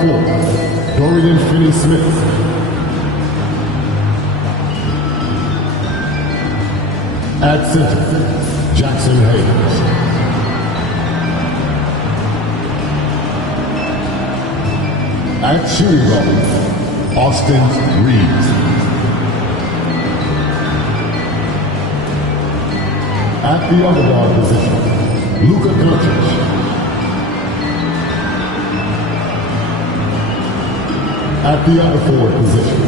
4, Dorian Finney-Smith. At center, Jackson Hayes. At shooting guard, Austin Reeves. At the other guard position, Luka Doncic. At the other forward position,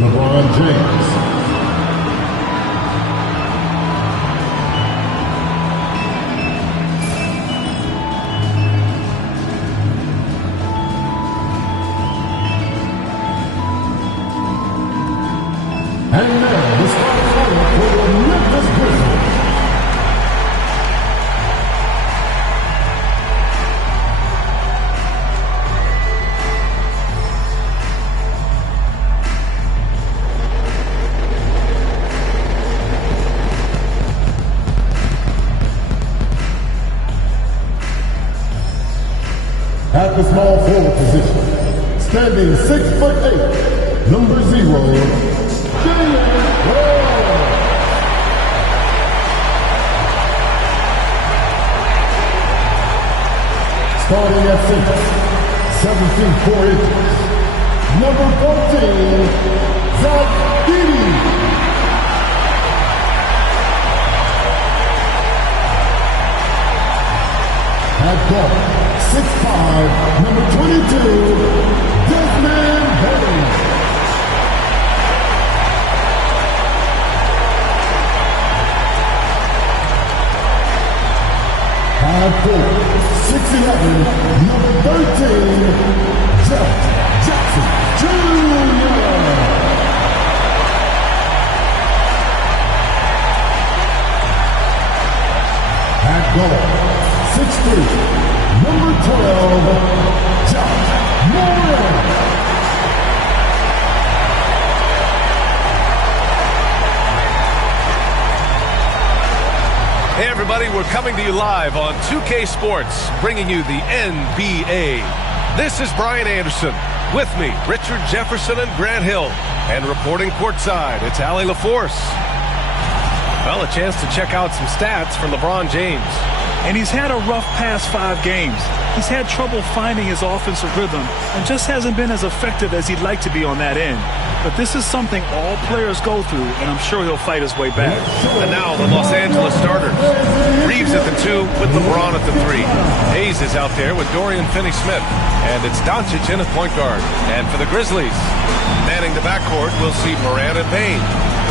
LeBron James. And now, the starting lineup for the Memphis Grizzlies. At the small forward position, standing 6'8", number 0. Starting at center, 7 feet 4 inches, number 14, Zach Edey. At guard, 6'5", number 22, Desmond Hayes. At 4, 6'11", number 13, Jeff Jackson Jr. At guard, 6'3", number 12, Josh Morris. Hey everybody, we're coming to you live on 2K Sports, bringing you the NBA. This is Brian Anderson. With me, Richard Jefferson and Grant Hill. And reporting courtside, it's Allie LaForce. Well, a chance to check out some stats for LeBron James. And he's had a rough past 5 games. He's had trouble finding his offensive rhythm and just hasn't been as effective as he'd like to be on that end. But this is something all players go through, and I'm sure he'll fight his way back. And now the Los Angeles starters. Reeves at the 2 with LeBron at the 3. Hayes is out there with Dorian Finney-Smith. And it's Doncic in at point guard. And for the Grizzlies, manning the backcourt, we'll see Morant and Payne.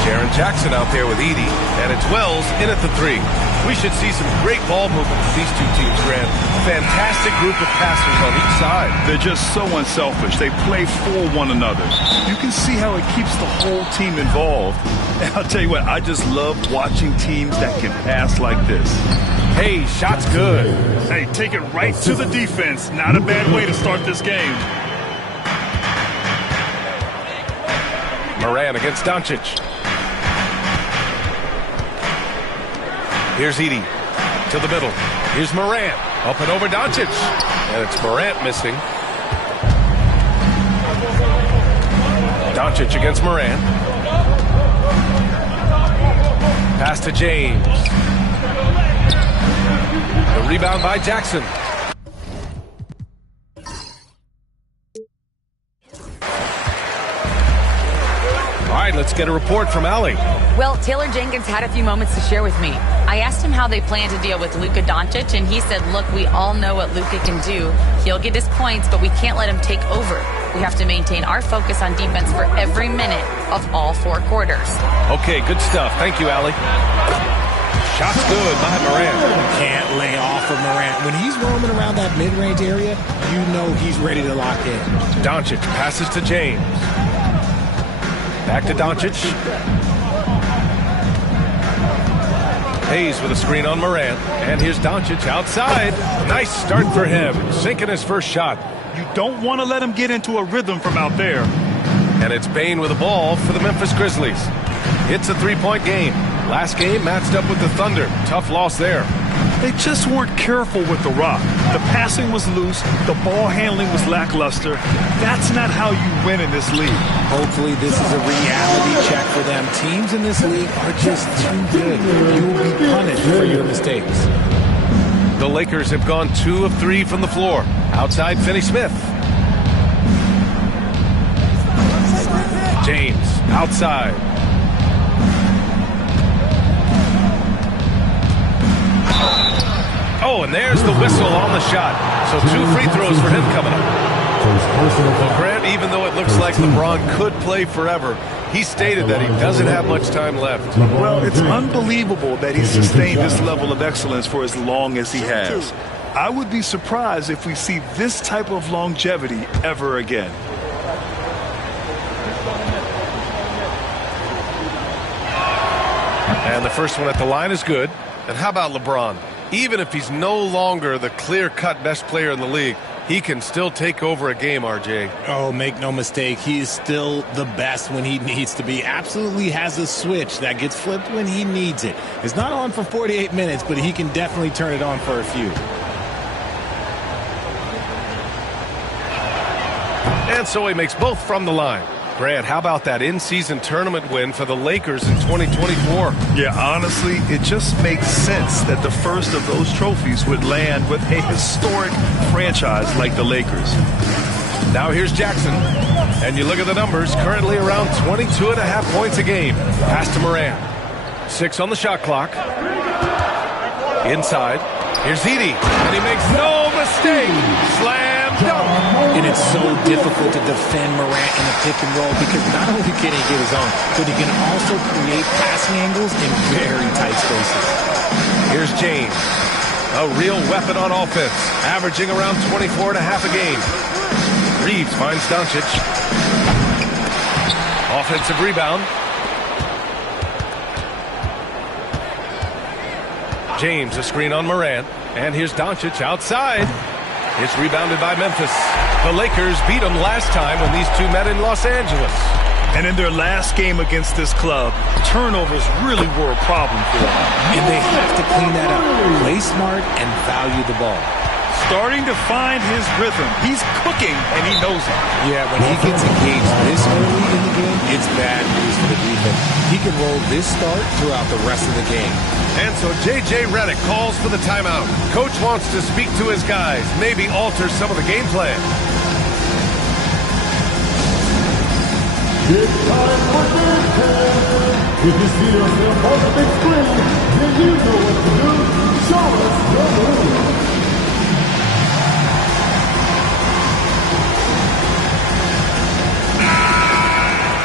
Jaren Jackson out there with Edey. And it's Wells in at the 3. We should see some great ball movement with these two teams, Grant. Fantastic group of passers on each side. They're just so unselfish. They play for one another. You can see how it keeps the whole team involved. And I'll tell you what, I just love watching teams that can pass like this. Hey, shot's good. Hey, take it right to the defense. Not a bad way to start this game. Morant against Doncic. Here's Edey to the middle. Here's Morant. Up and over Doncic. And it's Morant missing. Doncic against Morant. Pass to James. The rebound by Jackson. All right, let's get a report from Allie. Well, Taylor Jenkins had a few moments to share with me. I asked him how they plan to deal with Luka Doncic, and he said, look, we all know what Luka can do. He'll get his points, but we can't let him take over. We have to maintain our focus on defense for every minute of all 4 quarters. Okay, good stuff. Thank you, Allie. Shot's good by Morant. Can't lay off of Morant. When he's roaming around that mid-range area, you know he's ready to lock in. Doncic passes to James. Back to Doncic. Hayes with a screen on Morant. And here's Doncic outside. Nice start for him. Sinking his first shot. You don't want to let him get into a rhythm from out there. And it's Payne with the ball for the Memphis Grizzlies. It's a 3-point game. Last game matched up with the Thunder. Tough loss there. They just weren't careful with the rock. The passing was loose. The ball handling was lackluster. That's not how you win in this league. Hopefully this is a reality check for them. Teams in this league are just too good. You will be punished for your mistakes. The Lakers have gone 2 of 3 from the floor. Outside, Finney Smith. James, outside. Oh, and there's the whistle on the shot. So 2 free throws for him coming up. Well, Grant, even though it looks like LeBron could play forever, he stated that he doesn't have much time left. Well, it's unbelievable that he sustained this level of excellence for as long as he has. I would be surprised if we see this type of longevity ever again. And the first one at the line is good. And how about LeBron? Even if he's no longer the clear-cut best player in the league, he can still take over a game, RJ. Oh, make no mistake, he is still the best when he needs to be. Absolutely has a switch that gets flipped when he needs it. It's not on for 48 minutes, but he can definitely turn it on for a few. And so he makes both from the line. Grant, how about that in-season tournament win for the Lakers in 2024? Yeah, honestly, it just makes sense that the first of those trophies would land with a historic franchise like the Lakers. Now here's Jackson. And you look at the numbers, currently around 22.5 points a game. Pass to Morant. 6 on the shot clock. Inside. Here's Edey. And he makes no mistake. Slam dunk. And it's so difficult to defend Morant in a pick and roll because not only can he get his own, but he can also create passing angles in very tight spaces. Here's James. A real weapon on offense, averaging around 24.5 a game. Reeves finds Doncic. Offensive rebound. James, a screen on Morant. And here's Doncic outside. It's rebounded by Memphis. The Lakers beat them last time when these two met in Los Angeles. And in their last game against this club, turnovers really were a problem for them. And they have to clean that up. Play smart and value the ball. Starting to find his rhythm. He's cooking, and he knows it. Yeah, when he gets engaged this early in the game, it's bad news for the defense. He can roll this start throughout the rest of the game. And so J.J. Redick calls for the timeout. Coach wants to speak to his guys, maybe alter some of the game plan. It's time for game time. If you see yourself on the big screen, then you know what to do. Show us your move.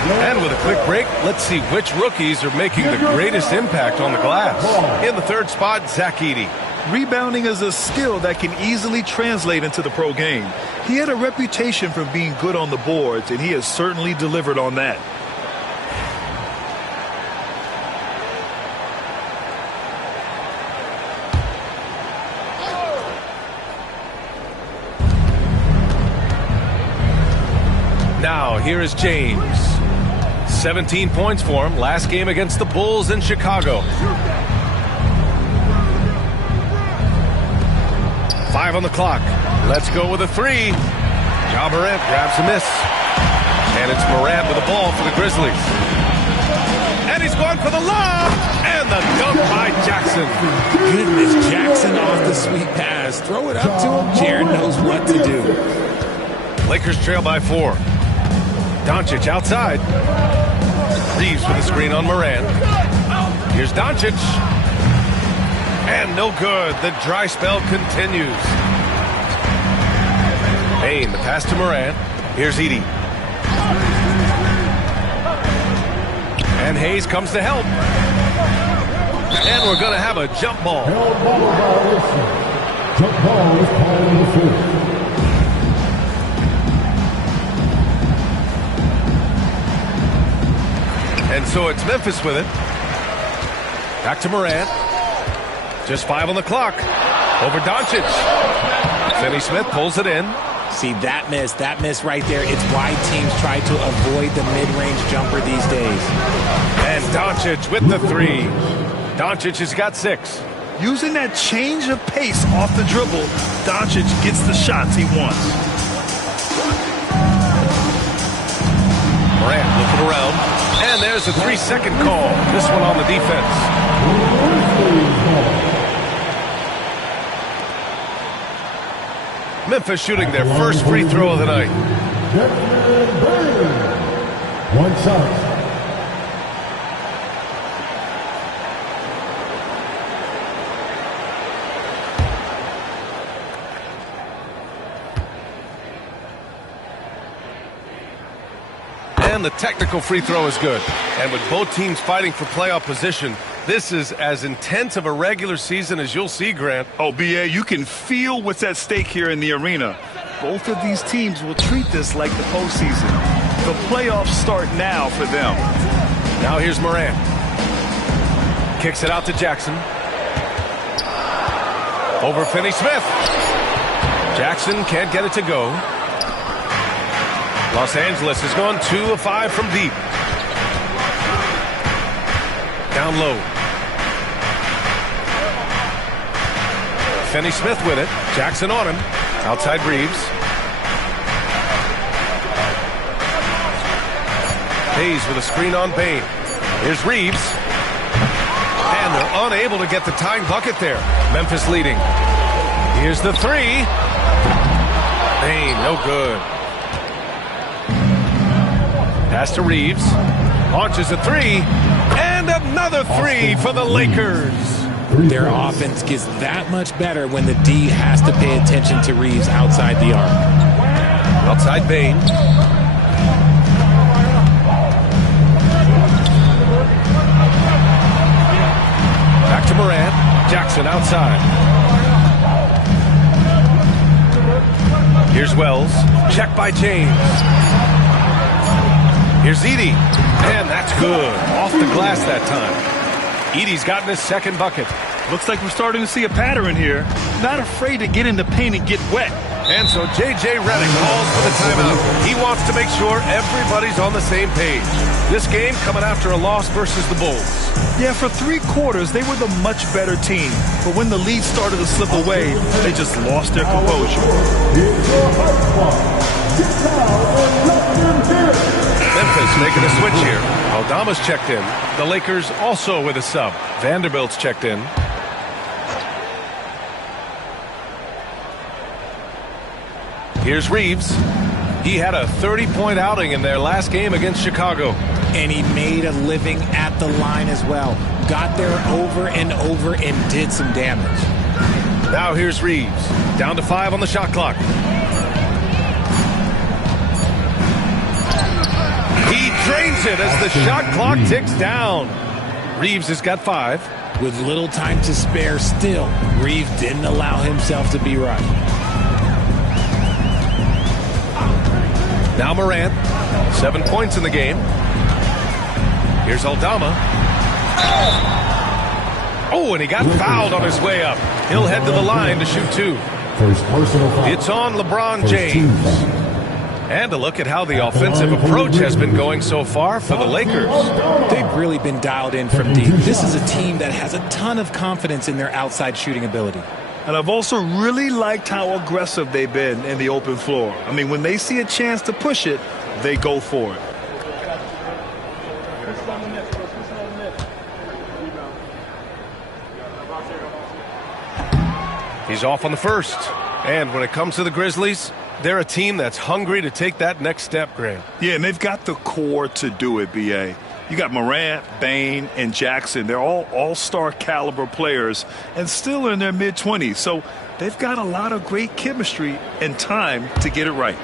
And with a quick break, let's see which rookies are making the greatest impact on the glass. In the third spot, Zach Edey. Rebounding is a skill that can easily translate into the pro game. He had a reputation for being good on the boards, and he has certainly delivered on that. Now, here is James. 17 points for him. Last game against the Bulls in Chicago. 5 on the clock. Let's go with a 3. Ja Morant grabs a miss. And it's Morant with the ball for the Grizzlies. And he's going for the lob. And the dunk by Jackson. Goodness, Jackson off the sweet pass. Throw it up to him. Jared knows what to do. Lakers trail by 4. Doncic outside. Reeves with a screen on Morant. Here's Doncic. And no good. The dry spell continues. Payne, the pass to Morant. Here's Edey. And Hayes comes to help. And we're going to have a jump ball. Held ball violation. Jump ball is called on the floor. And so it's Memphis with it. Back to Morant. Just 5 on the clock. Over Doncic. Finney Smith pulls it in. See, that miss right there. It's why teams try to avoid the mid-range jumper these days. And Doncic with the 3. Doncic has got 6. Using that change of pace off the dribble, Doncic gets the shots he wants. Morant looking around. And there's a 3-second call. This one on the defense. Memphis shooting their first free throw of the night. One shot. And the technical free throw is good. And with both teams fighting for playoff position, this is as intense of a regular season as you'll see, Grant. Oh, B.A., you can feel what's at stake here in the arena. Both of these teams will treat this like the postseason. The playoffs start now for them. Now here's Morant. Kicks it out to Jackson. Over Finney-Smith. Jackson can't get it to go. Los Angeles has gone 2 of 5 from deep. Down low. Finney-Smith with it. Jackson on him. Outside Reeves. Hayes with a screen on Bain. Here's Reeves. And they're unable to get the tying bucket there. Memphis leading. Here's the 3. Bain, no good. Pass to Reeves. Launches a 3. And another 3 for the Lakers. Their offense gets that much better when the D has to pay attention to Reeves outside the arc. Outside Bain. Back to Morant. Jackson outside. Here's Wells. Check by James. Here's Edey. And that's good. Off the glass that time. Edey's gotten his second bucket. Looks like we're starting to see a pattern here. Not afraid to get in the paint and get wet. And so J.J. Redick calls for the timeout. He wants to make sure everybody's on the same page. This game coming after a loss versus the Bulls. Yeah, for 3 quarters, they were the much better team. But when the lead started to slip away, they just lost their composure. Memphis making a switch here. Aldama's checked in. The Lakers also with a sub. Vanderbilt's checked in. Here's Reeves. He had a 30-point outing in their last game against Chicago. And he made a living at the line as well. Got there over and over and did some damage. Now here's Reeves. Down to 5 on the shot clock. He drains it as the shot clock ticks down. Reeves has got 5. With little time to spare still, Reeves didn't allow himself to be right. Now Morant. 7 points in the game. Here's Aldama. Oh, and he got fouled on his way up. He'll head to the line to shoot 2. First personal foul. It's on LeBron James. And a look at how the offensive approach has been going so far for the Lakers. They've really been dialed in from deep. This is a team that has a ton of confidence in their outside shooting ability. And I've also really liked how aggressive they've been in the open floor. I mean, when they see a chance to push it, they go for it. He's off on the first. And when it comes to the Grizzlies, they're a team that's hungry to take that next step, Grant. Yeah, and they've got the core to do it, B.A. You got Morant, Bain, and Jackson. They're all all-star caliber players and still in their mid-20s. So they've got a lot of great chemistry and time to get it right.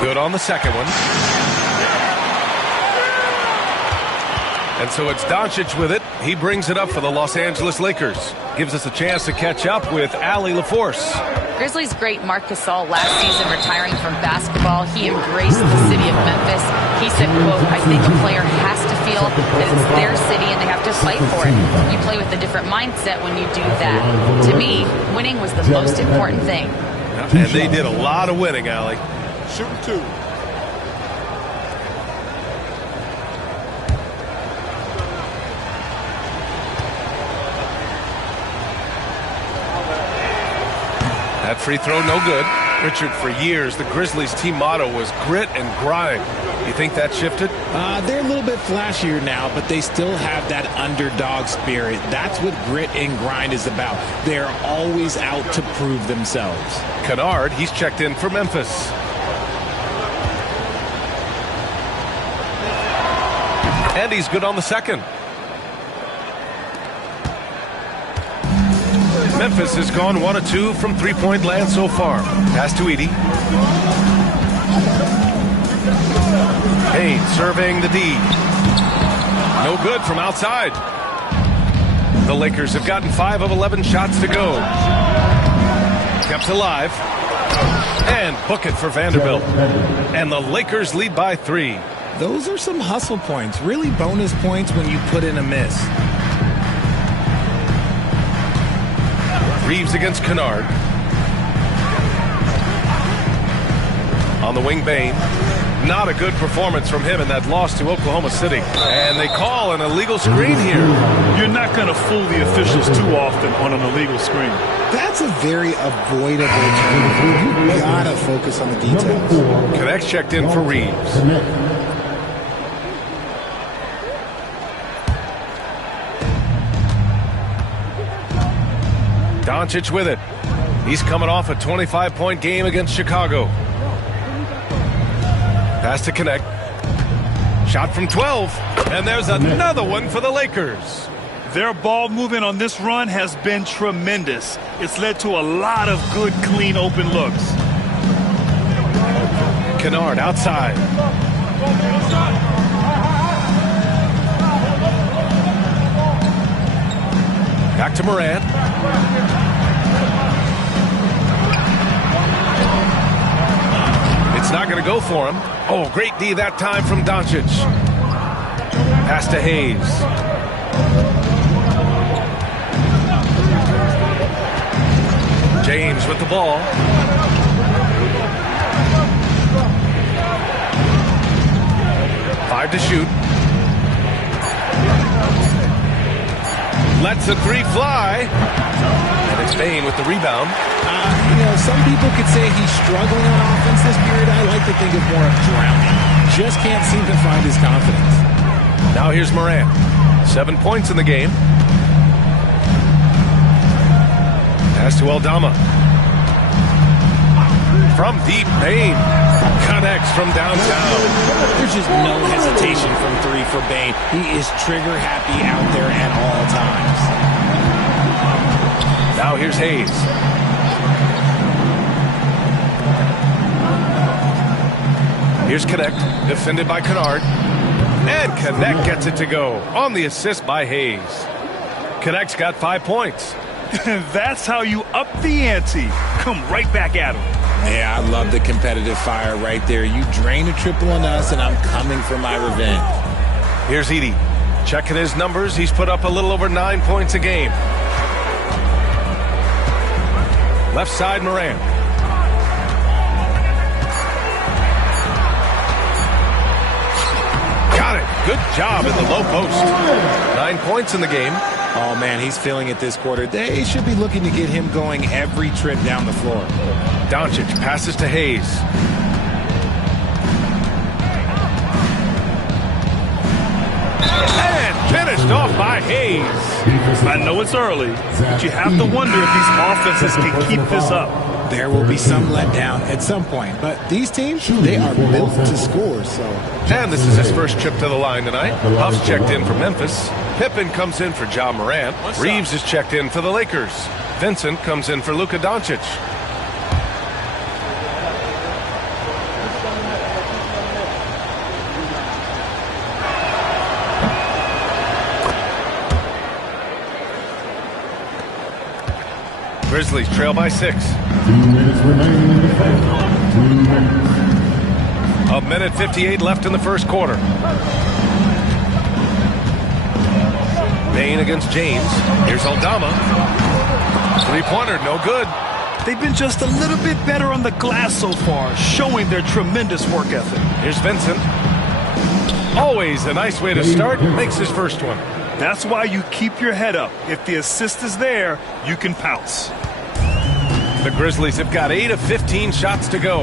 Good on the second one. And so it's Doncic with it. He brings it up for the Los Angeles Lakers. Gives us a chance to catch up with Allie LaForce. Grizzlies great Marc Gasol last season retiring from basketball. He embraced the city of Memphis. He said, quote, I think a player has to feel that it's their city and they have to fight for it. You play with a different mindset when you do that. To me, winning was the most important thing. And they did a lot of winning, Allie. Shooting 2. That free throw, no good. Richard, for years, the Grizzlies' team motto was grit and grind. You think that shifted? They're a little bit flashier now, but they still have that underdog spirit. That's what grit and grind is about. They're always out to prove themselves. Kennard, he's checked in for Memphis. And he's good on the second. Memphis has gone 1 of 2 from three-point land so far. Pass to Edey. Haynes serving the D. No good from outside. The Lakers have gotten 5 of 11 shots to go. Kept alive. And book it for Vanderbilt. And the Lakers lead by 3. Those are some hustle points. Really bonus points when you put in a miss. Reeves against Kennard. On the wing, Bain. Not a good performance from him in that loss to Oklahoma City. And they call an illegal screen here. You're not going to fool the officials too often on an illegal screen. That's a very avoidable turn. You gotta focus on the details. Connects checked in for Reeves. Doncic with it. He's coming off a 25-point game against Chicago. Pass to Connect. Shot from 12. And there's another one for the Lakers. Their ball movement on this run has been tremendous. It's led to a lot of good, clean, open looks. Kennard outside. Back to Morant. It's not going to go for him. Oh, great D that time from Doncic. Pass to Hayes. James with the ball. Five to shoot. Lets a three fly. And it's Bain with the rebound. Some people could say he's struggling on offense this period. I like to think of more of drowning. Just can't seem to find his confidence. Now here's Morant. 7 points in the game. Pass to Aldama. From deep, Bain connects from downtown. There's just no hesitation from 3 for Bain. He is trigger happy out there at all times. Now here's Hayes. Here's Connect, defended by Kennard. And Connect gets it to go on the assist by Hayes. Connect's got 5 points. That's how you up the ante. Come right back at him. Yeah, I love the competitive fire right there. You drain a triple on us, and I'm coming for my revenge. Here's Edey. Checking his numbers. He's put up a little over 9 points a game. Left side, Morant. Got it. Good job in the low post. 9 points in the game. Oh, man, he's feeling it this quarter. They should be looking to get him going every trip down the floor. Doncic passes to Hayes. And finished off by Hayes. I know it's early, but you have to wonder if these offenses can keep this up. There will be some letdown at some point, but these teams, they are built to score. So. And this is his first trip to the line tonight. Huff's checked in for Memphis. Pippen comes in for Ja Morant. Reeves is checked in for the Lakers. Vincent comes in for Luka Doncic. Grizzlies trail by 6. 2 minutes remaining in the first. 2 minutes. A minute 58 left in the first quarter. Bain against James. Here's Aldama. Three-pointer, no good. They've been just a little bit better on the glass so far, showing their tremendous work ethic. Here's Vincent. Always a nice way to start. Makes his first one. That's why you keep your head up. If the assist is there, you can pounce. The Grizzlies have got 8 of 15 shots to go.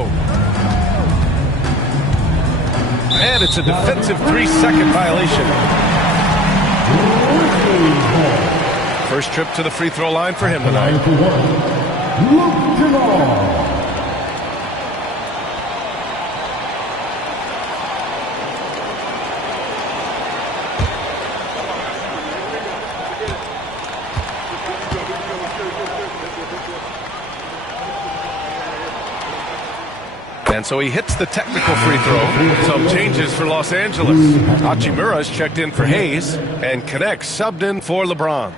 And it's a defensive 3-second violation. First trip to the free throw line for him tonight. And so he hits the technical free throw. Some changes for Los Angeles. Hachimura's checked in for Hayes, and Connect subbed in for LeBron.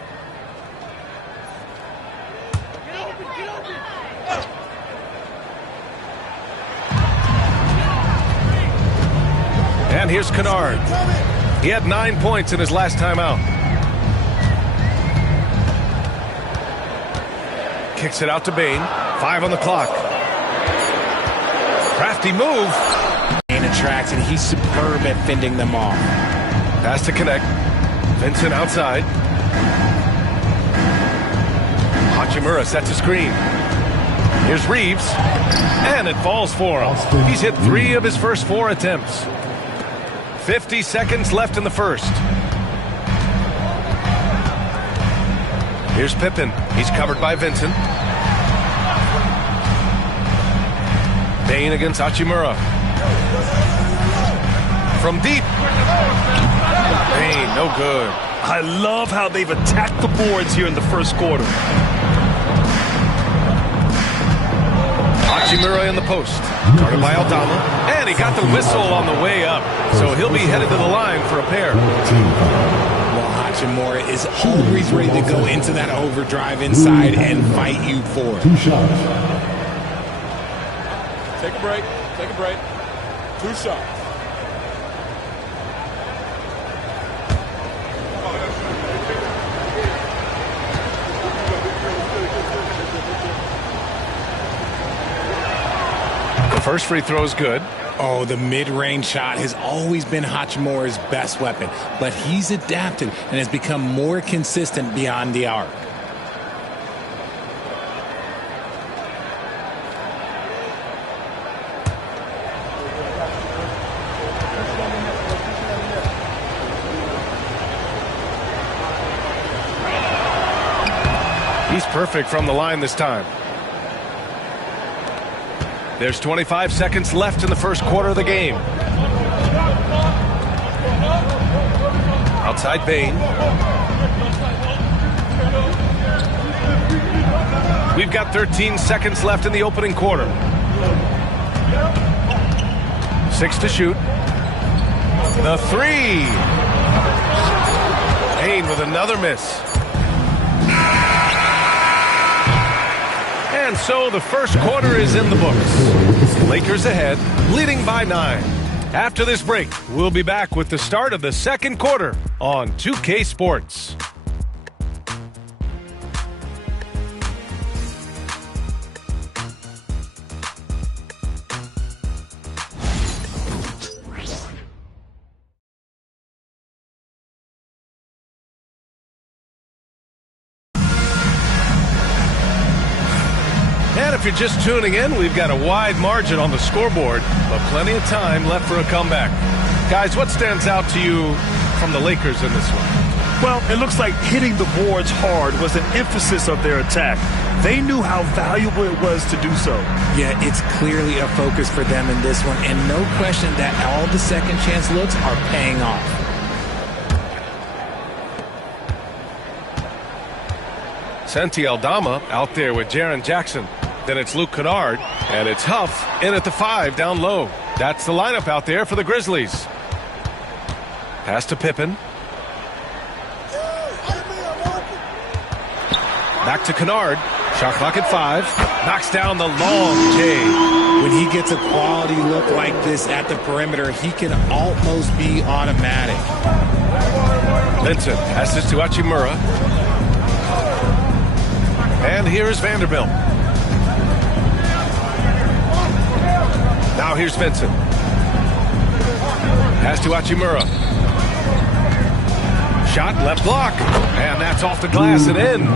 And here's Kennard. He had 9 points in his last time out. Kicks it out to Bane. 5 on the clock. Crafty move. Bane attracts, and he's superb at fending them off. Pass to Connect. Vincent outside. Hachimura sets a screen. Here's Reeves. And it falls for him. He's hit 3 of his first 4 attempts. 50 seconds left in the first. Here's Pippen. He's covered by Vincent. Bane against Hachimura. From deep. Bane, no good. I love how they've attacked the boards here in the first quarter. Hachimura in the post. Guarded by Aldama. And he got the whistle on the way up. So he'll be headed to the line for a pair. Well, Hachimura is always ready to go into that overdrive inside and fight you for it. 2 shots. Take a break. Take a break. 2 shots. The first free throw is good. Oh, the mid-range shot has always been Hachimura's best weapon, but he's adapted and has become more consistent beyond the arc. He's perfect from the line this time. There's 25 seconds left in the first quarter of the game. Outside Bane. We've got 13 seconds left in the opening quarter. 6 to shoot. The 3. Bane with another miss. And so the first quarter is in the books. Lakers ahead, leading by 9. After this break, we'll be back with the start of the second quarter on 2K Sports. If you're just tuning in, we've got a wide margin on the scoreboard, but plenty of time left for a comeback. Guys, what stands out to you from the Lakers in this one? Well, it looks like hitting the boards hard was an emphasis of their attack. They knew how valuable it was to do so. Yeah, it's clearly a focus for them in this one, and no question that all the second chance looks are paying off. Santi Aldama out there with Jaren Jackson. Then it's Luke Kennard, and it's Huff in at the 5 down low. That's the lineup out there for the Grizzlies. Pass to Pippen. Back to Kennard. Shot clock at 5. Knocks down the long J. When he gets a quality look like this at the perimeter, he can almost be automatic. Vincent passes to Hachimura. And here's Vanderbilt. Now here's Vincent. Pass to Hachimura. Shot left block. And that's off the glass and in.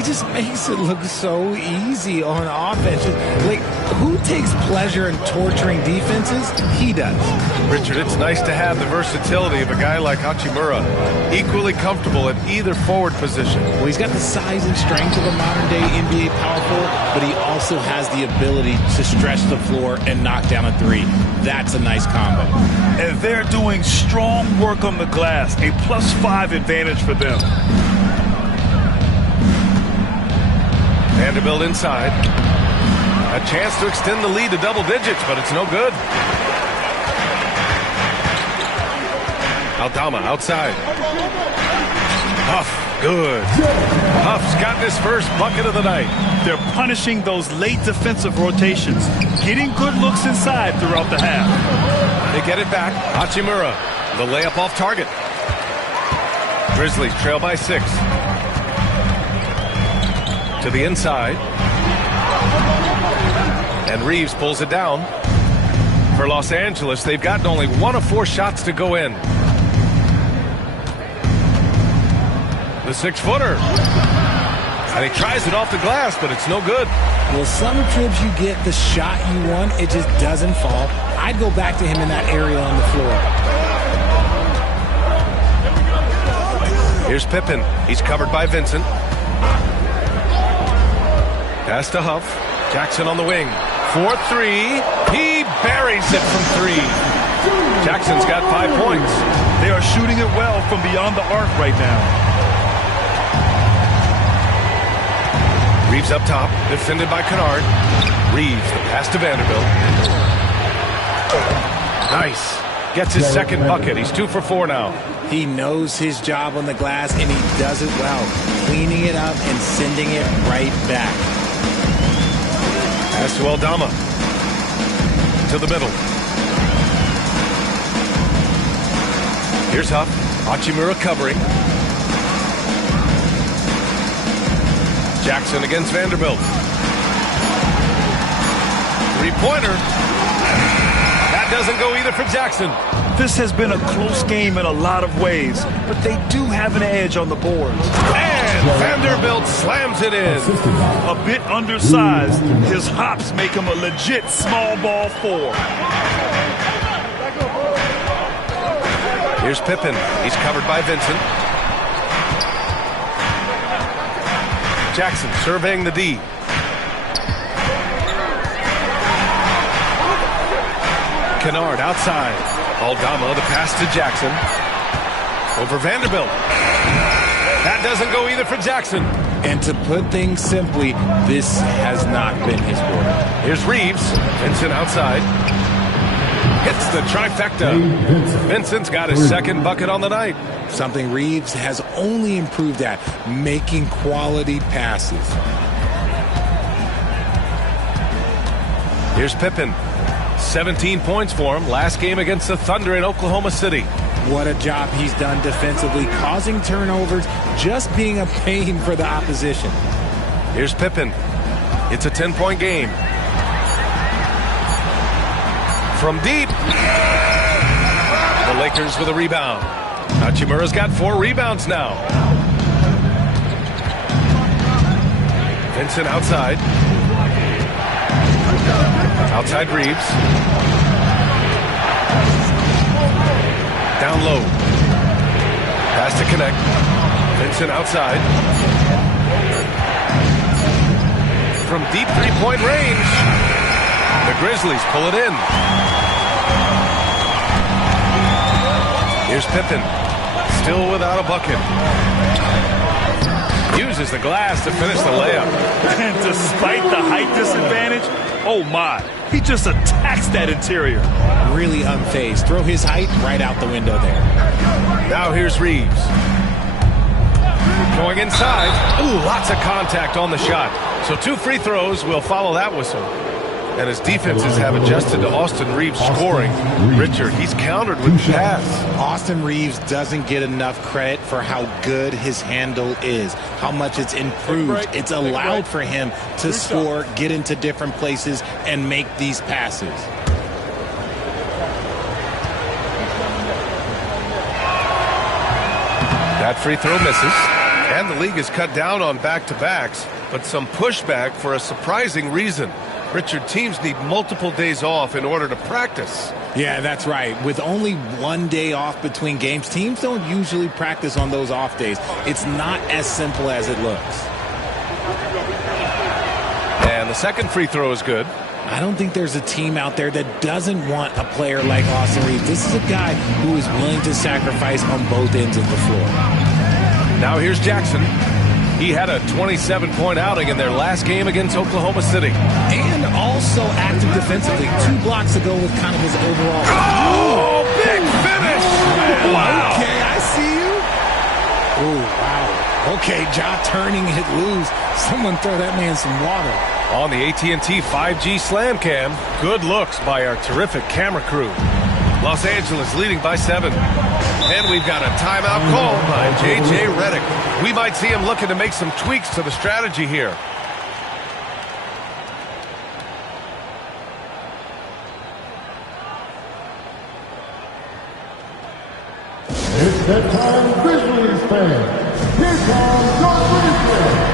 He just makes it look so easy on offense. Like, who takes pleasure in torturing defenses? He does. Richard, it's nice to have the versatility of a guy like Hachimura, equally comfortable at either forward position. Well, he's got the size and strength of a modern-day NBA power forward, but he also has the ability to stretch the floor and knock down a three. That's a nice combo. And they're doing strong work on the glass, a +5 advantage for them. Vanderbilt inside. A chance to extend the lead to double digits, but it's no good. Aldama outside. Huff, good. Huff's got his first bucket of the night. They're punishing those late defensive rotations, getting good looks inside throughout the half. They get it back. Hachimura, the layup off target. Grizzlies trail by 6. To the inside. And Reeves pulls it down. For Los Angeles, they've gotten only 1 of 4 shots to go in. The 6-footer. And he tries it off the glass, but it's no good. Well, some trips you get the shot you want, it just doesn't fall. I'd go back to him in that area on the floor. Here's Pippen. He's covered by Vincent. Pass to Huff. Jackson on the wing. 4-3. He buries it from 3. Jackson's got 5 points. They are shooting it well from beyond the arc right now. Reeves up top, defended by Kennard. Reeves, the pass to Vanderbilt. Nice. Gets his second bucket. He's 2 for 4 now. He knows his job on the glass, and he does it well, cleaning it up and sending it right back. Pass to Aldama. To the middle. Here's Huff. Hachimura covering. Jackson against Vanderbilt. 3-pointer. That doesn't go either for Jackson. This has been a close game in a lot of ways, but they do have an edge on the boards. And Vanderbilt slams it in. A bit undersized, his hops make him a legit small ball 4. Here's Pippen. He's covered by Vincent. Jackson surveying the D. Kennard outside. Aldama, the pass to Jackson. Over Vanderbilt. That doesn't go either for Jackson. And to put things simply, this has not been his quarter. Here's Reeves. Vincent outside. Hits the trifecta. Vincent's got his second bucket on the night. Something Reeves has only improved at, making quality passes. Here's Pippen. 17 points for him. Last game against the Thunder in Oklahoma City. What a job he's done defensively, causing turnovers, just being a pain for the opposition. Here's Pippen. It's a 10-point game. From deep. The Lakers with a rebound. Hachimura's got 4 rebounds now. Vincent outside. Outside Reeves. Down low. Pass to connect. Vincent outside. From deep 3-point range. The Grizzlies pull it in. Here's Pippen. Still without a bucket. Uses the glass to finish the layup. And despite the height disadvantage, oh my, he just attacks that interior. Really unfazed. Throw his height right out the window there. Now here's Reeves. Going inside. Ooh, lots of contact on the shot. So 2 free throws will follow that whistle. And his defenses have adjusted to Austin Reeves scoring. Richard, he's countered with the pass. Austin Reeves doesn't get enough credit for how good his handle is, how much it's improved. It's allowed for him to score, get into different places, and make these passes. That free throw misses. And the league has cut down on back-to-backs, but some pushback for a surprising reason. Richard, teams need multiple days off in order to practice. Yeah, that's right. With only 1 day off between games, teams don't usually practice on those off days. It's not as simple as it looks. And the second free throw is good. I don't think there's a team out there that doesn't want a player like Austin Reeves. This is a guy who is willing to sacrifice on both ends of the floor. Now here's Jackson. He had a 27-point outing in their last game against Oklahoma City. And also active defensively. 2 blocks ago with kind of his overall. Oh, big finish! Wow. Okay, I see you. Oh, wow. Okay, jaw turning it loose. Someone throw that man some water. On the AT&T 5G Slam Cam, good looks by our terrific camera crew. Los Angeles leading by 7. And we've got a timeout called by J.J. Redick. We might see him looking to make some tweaks to the strategy here. It's that time, Grizzlies fans. Here comes your Grizzlies.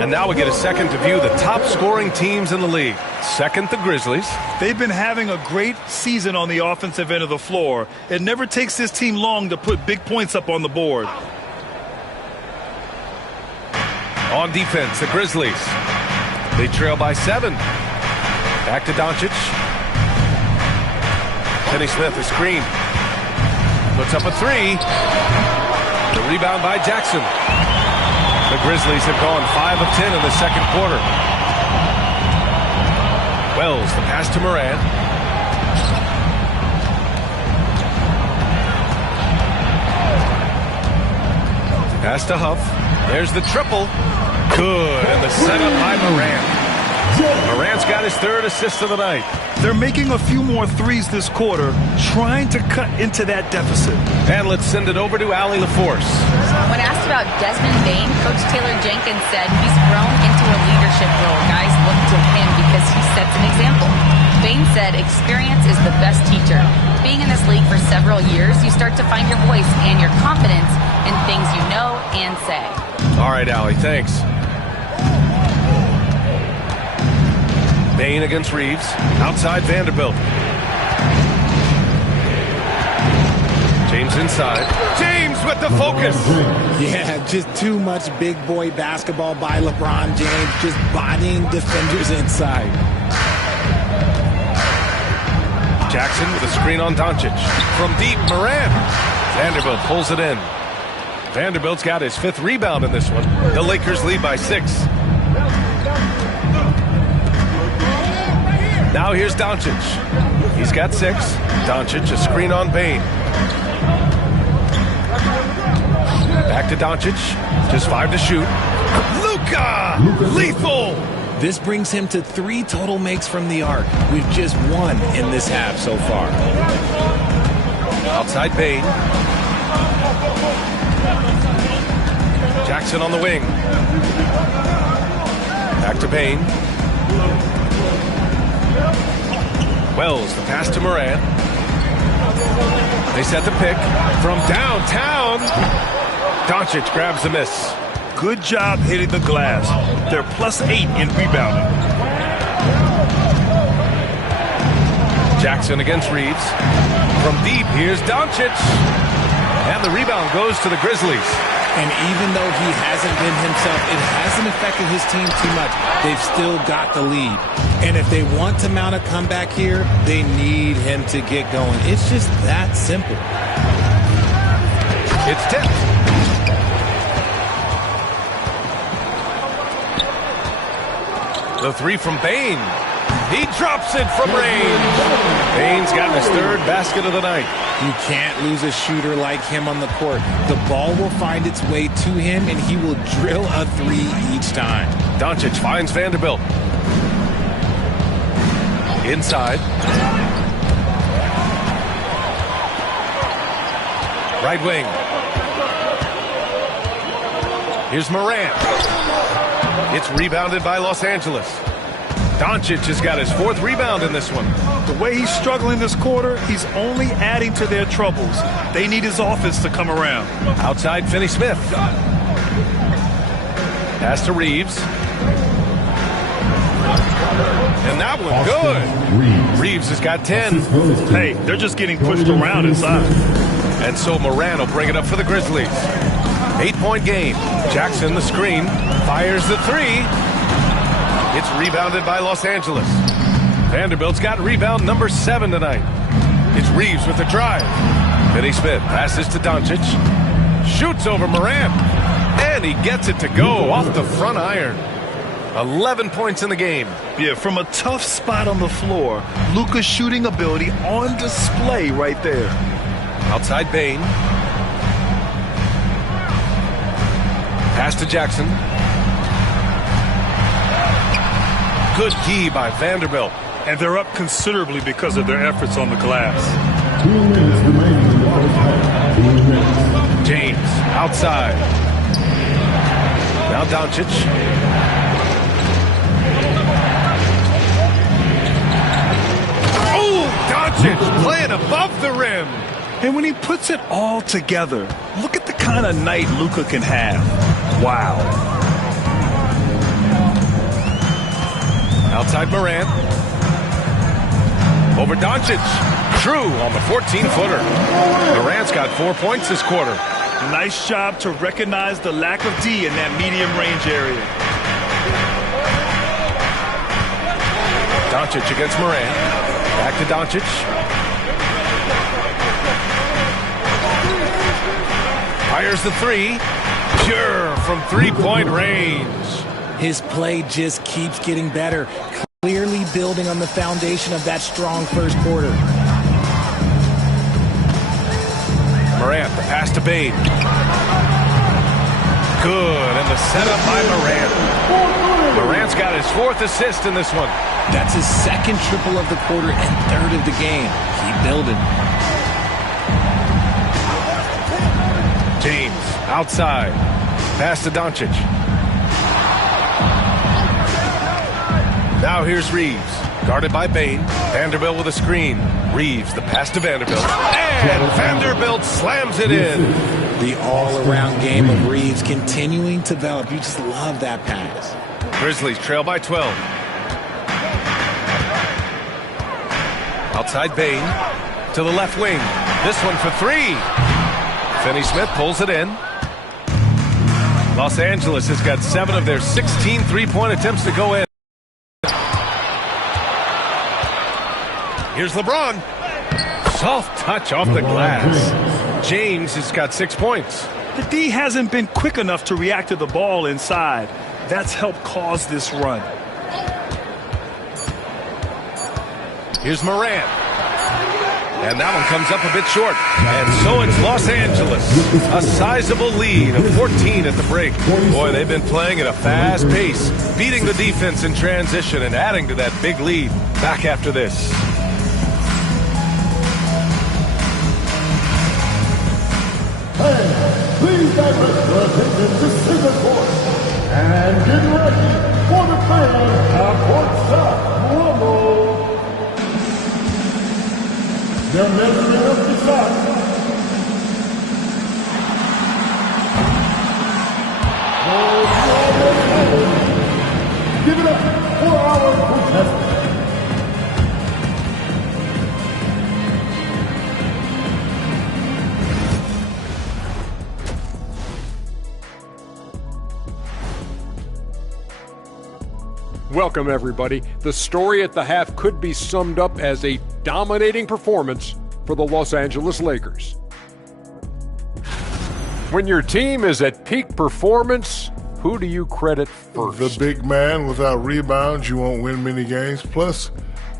And now we get a second to view the top scoring teams in the league. Second, the Grizzlies. They've been having a great season on the offensive end of the floor. It never takes this team long to put big points up on the board. On defense, the Grizzlies. They trail by 7. Back to Doncic. Finney Smith, a screen. Puts up a 3. The rebound by Jackson. The Grizzlies have gone 5 of 10 in the second quarter. Wells, the pass to Moran. Pass to Huff. There's the triple. Good, and the setup by Moran. Moran's got his 3rd assist of the night. They're making a few more threes this quarter, trying to cut into that deficit. And let's send it over to Allie LaForce. When asked about Desmond Bane, Coach Taylor Jenkins said he's grown into a leadership role. Guys look to him because he sets an example. Bane said experience is the best teacher. Being in this league for several years, you start to find your voice and your confidence in things you know and say. All right, Allie, thanks. Bane against Reeves. Outside Vanderbilt. James inside. James with the focus. Yeah, just too much big boy basketball by LeBron James. Just bodying defenders inside. Jackson with a screen on Doncic. From deep, Moran. Vanderbilt pulls it in. Vanderbilt's got his 5th rebound in this one. The Lakers lead by 6. Now here's Doncic. He's got 6. Doncic, a screen on Bane. Back to Doncic. Just 5 to shoot. Luka! Lethal! This brings him to 3 total makes from the arc. We've just 1 in this half so far. Outside Bane. Jackson on the wing. Back to Bane. Wells, the pass to Moran. They set the pick from downtown. Doncic grabs the miss. Good job hitting the glass. They're +8 in rebounding. Jackson against Reeves. From deep, here's Doncic. And the rebound goes to the Grizzlies. And even though he hasn't been himself, it hasn't affected his team too much. They've still got the lead. And if they want to mount a comeback here, they need him to get going. It's just that simple. It's tipped. The 3 from Bane. He drops it from range. Bane's got his third basket of the night. You can't lose a shooter like him on the court. The ball will find its way to him, and he will drill a three each time. Doncic finds Vanderbilt. Inside. Right wing. Here's Morant. It's rebounded by Los Angeles. Doncic has got his fourth rebound in this one. The way he's struggling this quarter, he's only adding to their troubles. They need his offense to come around. Outside, Finney Smith. Pass to Reeves. And that one good. Reeves has got 10. Hey, they're just getting pushed around inside. And so Moran will bring it up for the Grizzlies. 8-point game. Jackson, the screen, fires the three. It's rebounded by Los Angeles. Vanderbilt's got rebound number 7 tonight. It's Reeves with the drive. Finney Smith passes to Doncic. Shoots over Morant. And he gets it to go off the front iron. 11 points in the game. Yeah, from a tough spot on the floor, Luka's shooting ability on display right there. Outside Bane. Pass to Jackson. Good key by Vanderbilt. And they're up considerably because of their efforts on the glass. 2 minutes remaining in the first half. 2 minutes. James outside. Now Doncic. Oh, Doncic playing above the rim. And when he puts it all together, look at the kind of night Luka can have. Wow. Outside Morant. Over Doncic. True on the 14-footer. Morant's got 4 points this quarter. Nice job to recognize the lack of D in that medium range area. Doncic against Morant. Back to Doncic. Fires the three. Pure from three-point range. His play just keeps getting better, clearly building on the foundation of that strong first quarter. Morant, the pass to Bane. Good, and the setup by Morant. Morant's got his 4th assist in this one. That's his 2nd triple of the quarter and 3rd of the game. Keep building. James, outside. Pass to Doncic. Now here's Reeves, guarded by Bane. Vanderbilt with a screen. Reeves, the pass to Vanderbilt. And Vanderbilt slams it in. The all-around game of Reeves continuing to develop. You just love that pass. Grizzlies trail by 12. Outside Bane to the left wing. This one for 3. Finney Smith pulls it in. Los Angeles has got 7 of their 16 three-point attempts to go in. Here's LeBron. Soft touch off the glass. James has got 6 points. The D hasn't been quick enough to react to the ball inside. That's helped cause this run. Here's Morant. And that one comes up a bit short. And so it's Los Angeles. A sizable lead of 14 at the break. Boy, they've been playing at a fast pace, beating the defense in transition and adding to that big lead. Back after this. Please direct your attention to center court and get ready for the fan half-court shot rumble. They're measuring up the shot. Give it up for our contestant. Welcome, everybody. The story at the half could be summed up as a dominating performance for the Los Angeles Lakers. When your team is at peak performance, who do you credit first? The big man. Without rebounds, you won't win many games. Plus,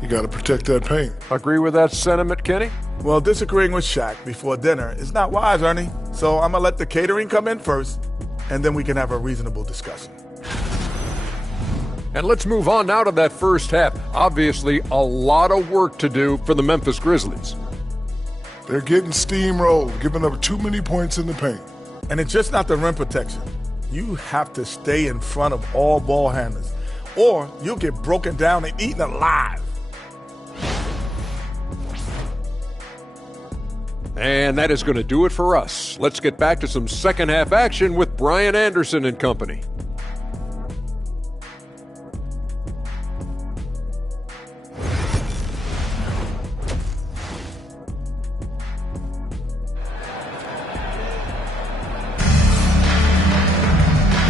you got to protect that paint. Agree with that sentiment, Kenny? Well, disagreeing with Shaq before dinner is not wise, Ernie. So I'm going to let the catering come in first, and then we can have a reasonable discussion. And let's move on now to that first half. Obviously, a lot of work to do for the Memphis Grizzlies. They're getting steamrolled, giving up too many points in the paint. And it's just not the rim protection. You have to stay in front of all ball handlers, or you'll get broken down and eaten alive. And that is going to do it for us. Let's get back to some second half action with Brian Anderson and company.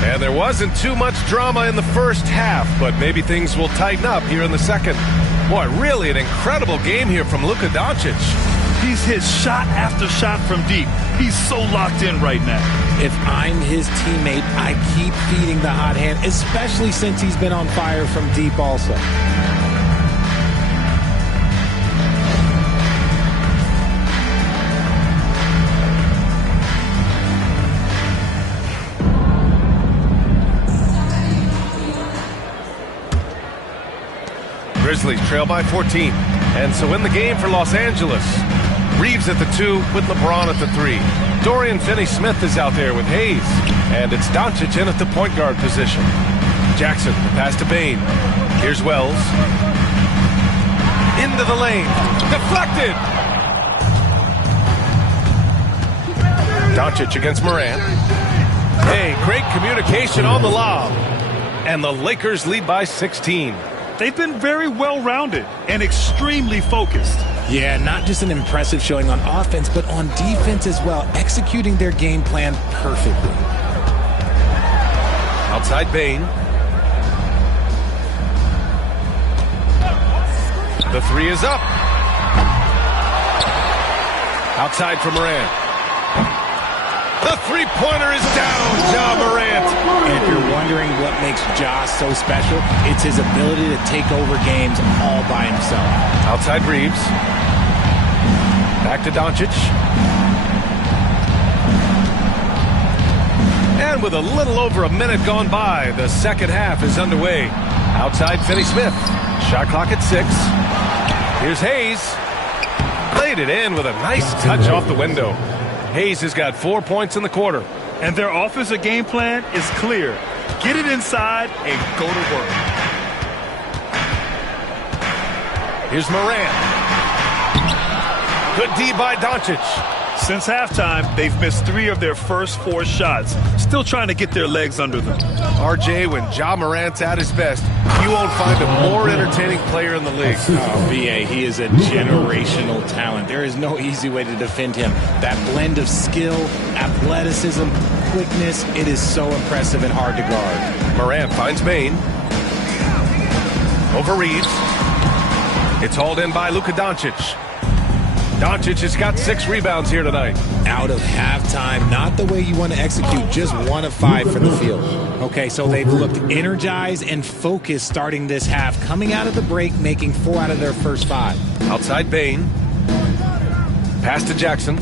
And there wasn't too much drama in the first half, but maybe things will tighten up here in the second. Boy, really an incredible game here from Luka Doncic. He's hit shot after shot from deep. He's so locked in right now. If I'm his teammate, I keep feeding the hot hand, especially since he's been on fire from deep also. Grizzlies trail by 14. And so in the game for Los Angeles, Reeves at the 2 with LeBron at the 3. Dorian Finney-Smith is out there with Hayes. And it's Doncic in at the point guard position. Jackson, the pass to Bane. Here's Wells. Into the lane. Deflected. Doncic against Morant. Hey, great communication on the lob. And the Lakers lead by 16. They've been very well-rounded and extremely focused. Yeah, not just an impressive showing on offense, but on defense as well, executing their game plan perfectly. Outside Bane. The 3 is up. Outside for Morant. The three-pointer is down, Ja Morant. And if you're wondering what makes Ja so special, it's his ability to take over games all by himself. Outside Reeves. Back to Doncic. And with a little over a minute gone by, the second half is underway. Outside Finney-Smith. Shot clock at 6. Here's Hayes. Played it in with a nice touch off the window. Hayes has got 4 points in the quarter. And their offensive game plan is clear. Get it inside and go to work. Here's Morant. Good D by Doncic. Since halftime, they've missed 3 of their first 4 shots. Still trying to get their legs under them. RJ, when Ja Morant's at his best, you won't find a more entertaining player in the league. Oh, VA, he is a generational talent. There is no easy way to defend him. That blend of skill, athleticism, quickness, it is so impressive and hard to guard. Morant finds Bane. Over Reeves. It's hauled in by Luka Doncic. Doncic has got 6 rebounds here tonight. Out of halftime, not the way you want to execute, just 1 of 5 from the field. Okay, so they've looked energized and focused starting this half, coming out of the break, making 4 out of their first 5. Outside Bane. Pass to Jackson.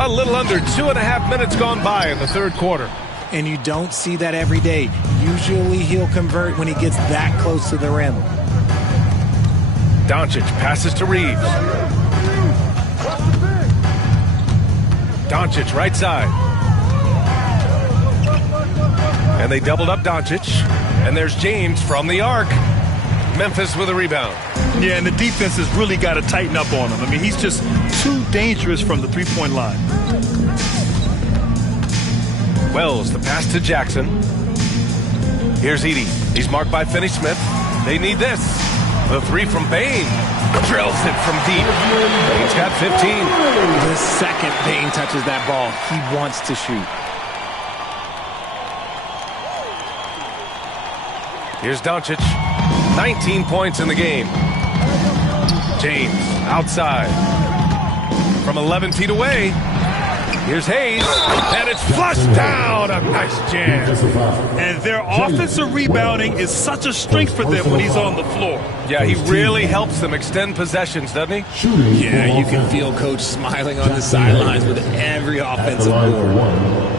A little under 2.5 minutes gone by in the third quarter. And you don't see that every day. Usually he'll convert when he gets that close to the rim. Doncic passes to Reeves. Doncic right side. And they doubled up Doncic. And there's James from the arc. Memphis with a rebound. Yeah, and the defense has really got to tighten up on him. I mean, he's just too dangerous from the three-point line. Wells, the pass to Jackson. Here's Edey. He's marked by Finney-Smith. They need this. The 3 from Bane. Drills it from deep. Bane's got 15. The second Bane touches that ball, he wants to shoot. Here's Doncic. 19 points in the game. James outside. From 11 feet away. Here's Hayes, and it's flushed down. A nice jam. And their offensive rebounding is such a strength for them when he's on the floor. Yeah, he really helps them extend possessions, doesn't he? Yeah, you can feel Coach smiling on the sidelines with every offensive board.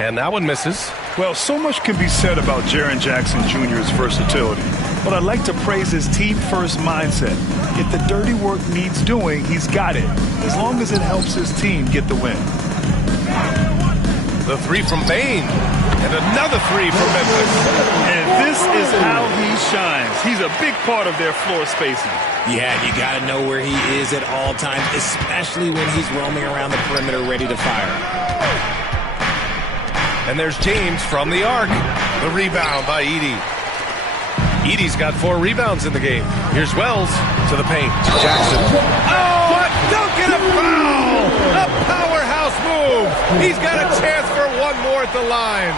And that one misses. Well, so much can be said about Jaren Jackson Jr.'s versatility, but I'd like to praise his team-first mindset. If the dirty work needs doing, he's got it, as long as it helps his team get the win. The three from Bain, and another three from Memphis. And this is how he shines. He's a big part of their floor spacing. Yeah, you got to know where he is at all times, especially when he's roaming around the perimeter ready to fire. And there's James from the arc. The rebound by Edey. Edey's got 4 rebounds in the game. Here's Wells to the paint. Jackson. Oh, a dunk and a foul! A powerhouse move. He's got a chance for one more at the line.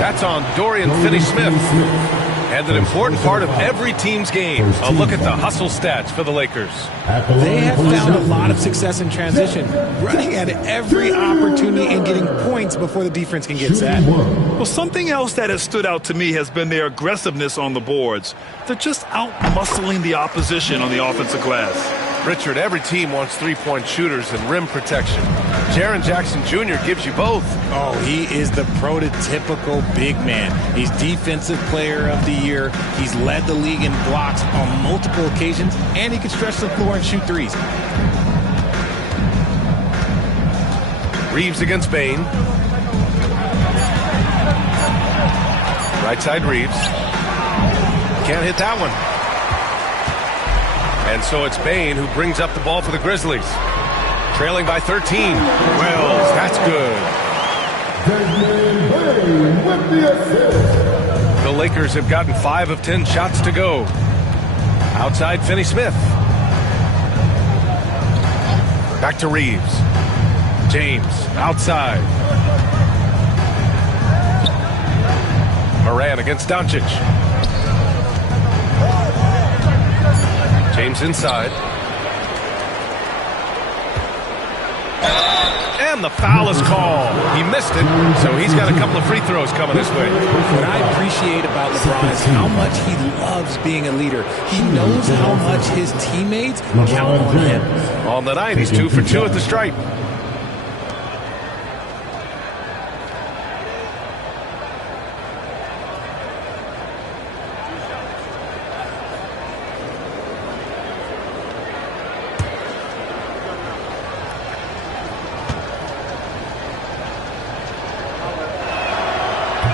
That's on Dorian Finney-Smith. And an important part of every team's game. A look at the hustle stats for the Lakers. They have found a lot of success in transition, running at every opportunity and getting points before the defense can get set. Well, something else that has stood out to me has been their aggressiveness on the boards. They're just out-muscling the opposition on the offensive glass. Richard, every team wants three-point shooters and rim protection. Jaren Jackson Jr. gives you both. Oh, he is the prototypical big man. He's Defensive Player of the Year. He's led the league in blocks on multiple occasions, and he can stretch the floor and shoot threes. Reeves against Bain. Right side Reeves. Can't hit that one. And so it's Bain who brings up the ball for the Grizzlies. Trailing by 13. Wells, that's good. With the assist. The Lakers have gotten 5 of 10 shots to go. Outside Finney-Smith. Back to Reeves. James, outside. Moran against Doncic. James inside. And the foul is called. He missed it, so he's got a couple of free throws coming his way. What I appreciate about LeBron is how much he loves being a leader. He knows how much his teammates count on him. On the night, he's 2 for 2 at the stripe.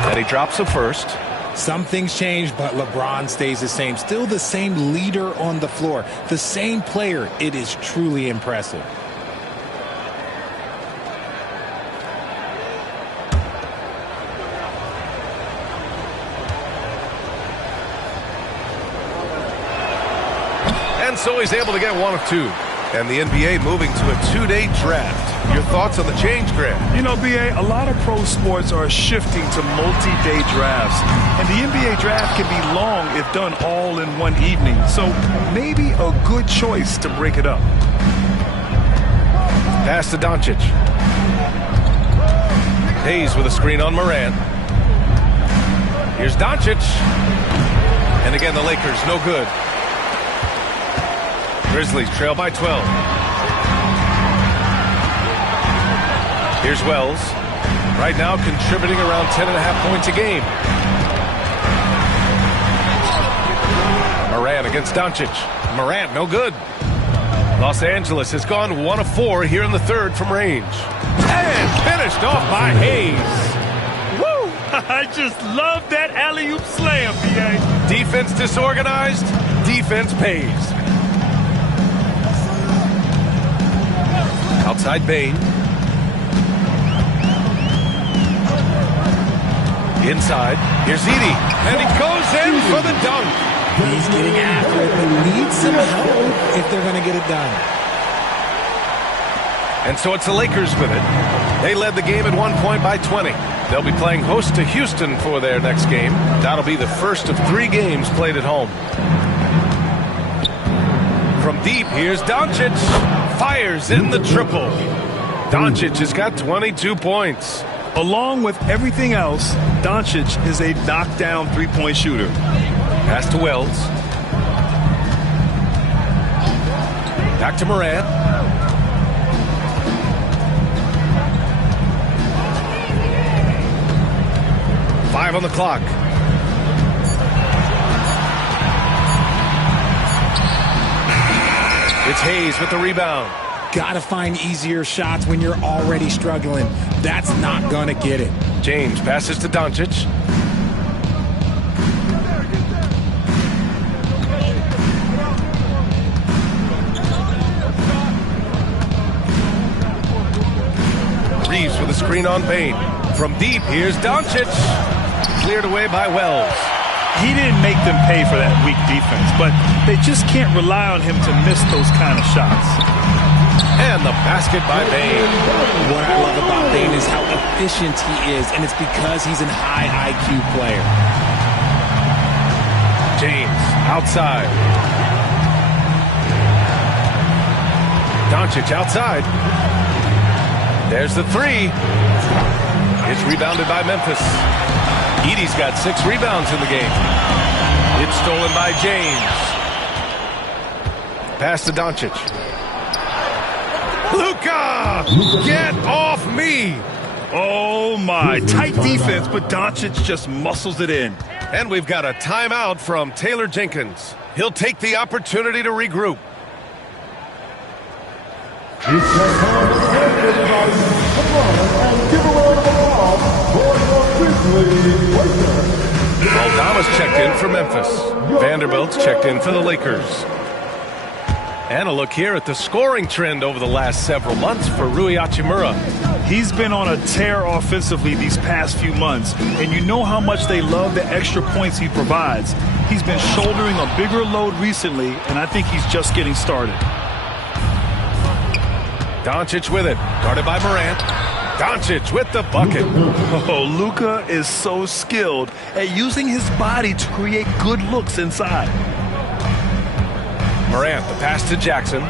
And he drops the first. Some things change, but LeBron stays the same. Still the same leader on the floor. The same player. It is truly impressive. And so he's able to get 1 of 2. And the NBA moving to a 2-day draft. Your thoughts on the change, Grant? You know, B.A., a lot of pro sports are shifting to multi-day drafts. And the NBA draft can be long if done all in one evening. So maybe a good choice to break it up. Pass to Doncic. Hayes with a screen on Moran. Here's Doncic. And again, the Lakers, no good. Grizzlies trail by 12. Here's Wells. Right now contributing around 10.5 points a game. Moran against Doncic. Morant, no good. Los Angeles has gone 1 of 4 here in the third from range. And finished off by Hayes. Woo! I just love that alley-oop slam, B.A. Defense disorganized, defense pays. Outside Bain. Inside. Here's Edey. And he goes in for the dunk. He's getting after it, but needs some help if they're going to get it done. And so it's the Lakers with it. They led the game at 1 point by 20. They'll be playing host to Houston for their next game. That'll be the first of 3 games played at home. From deep, here's Doncic. Fires in the triple. Doncic has got 22 points. Along with everything else, Doncic is a knockdown three-point shooter. Pass to Wells. Back to Morant. Five on the clock. It's Hayes with the rebound. Got to find easier shots when you're already struggling. That's not going to get it. James passes to Doncic. Reeves with a screen on Bain. From deep, here's Doncic. Cleared away by Wells. He didn't make them pay for that weak defense, but they just can't rely on him to miss those kind of shots. And the basket by Bain. What I love about Bain is how efficient he is, and it's because he's a high IQ player. James outside. Doncic outside. There's the three. It's rebounded by Memphis. Edey's got 6 rebounds in the game. It's stolen by James. Pass to Doncic. Luka! Get off me! Oh, my. Tight defense, but Doncic just muscles it in. And we've got a timeout from Taylor Jenkins. He'll take the opportunity to regroup. It's that time to play, everybody. Come on and give away the ball for your Grizzlies Lakers. Aldama's checked in for Memphis. Vanderbilt's checked in for the Lakers. And a look here at the scoring trend over the last several months for Rui Hachimura. He's been on a tear offensively these past few months, and you know how much they love the extra points he provides. He's been shouldering a bigger load recently, and I think he's just getting started. Doncic with it, guarded by Morant. Doncic with the bucket. Oh, Luka is so skilled at using his body to create good looks inside. Morant, the pass to Jackson.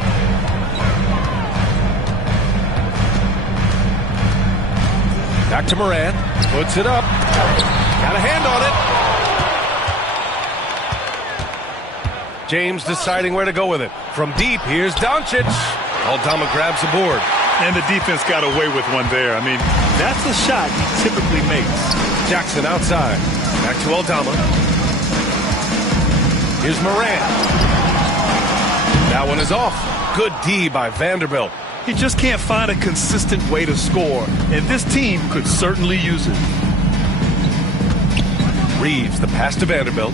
Back to Morant. Puts it up. Got a hand on it. James deciding where to go with it. From deep, here's Doncic. Aldama grabs the board. And the defense got away with one there. I mean, that's the shot he typically makes. Jackson outside. Back to Aldama. Here's Morant. That one is off. Good D by Vanderbilt. He just can't find a consistent way to score, and this team could certainly use it. Reeves, the pass to Vanderbilt.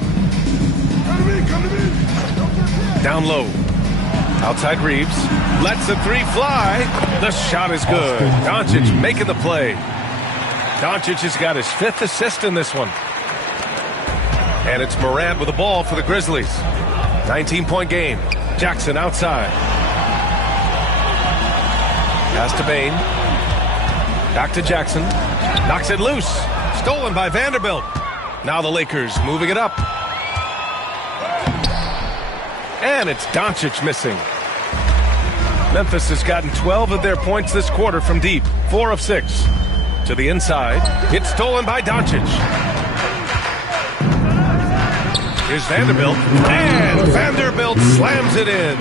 Down low. Outside Reeves. Lets the three fly. The shot is good. Doncic making the play. Doncic has got his 5th assist in this one. And it's Morant with the ball for the Grizzlies. 19-point game. Jackson outside. Pass to Bain. Back to Jackson. Knocks it loose. Stolen by Vanderbilt. Now the Lakers moving it up. And it's Doncic missing. Memphis has gotten 12 of their points this quarter from deep. 4 of 6. To the inside. It's stolen by Doncic. Here's Vanderbilt. And Vanderbilt slams it in.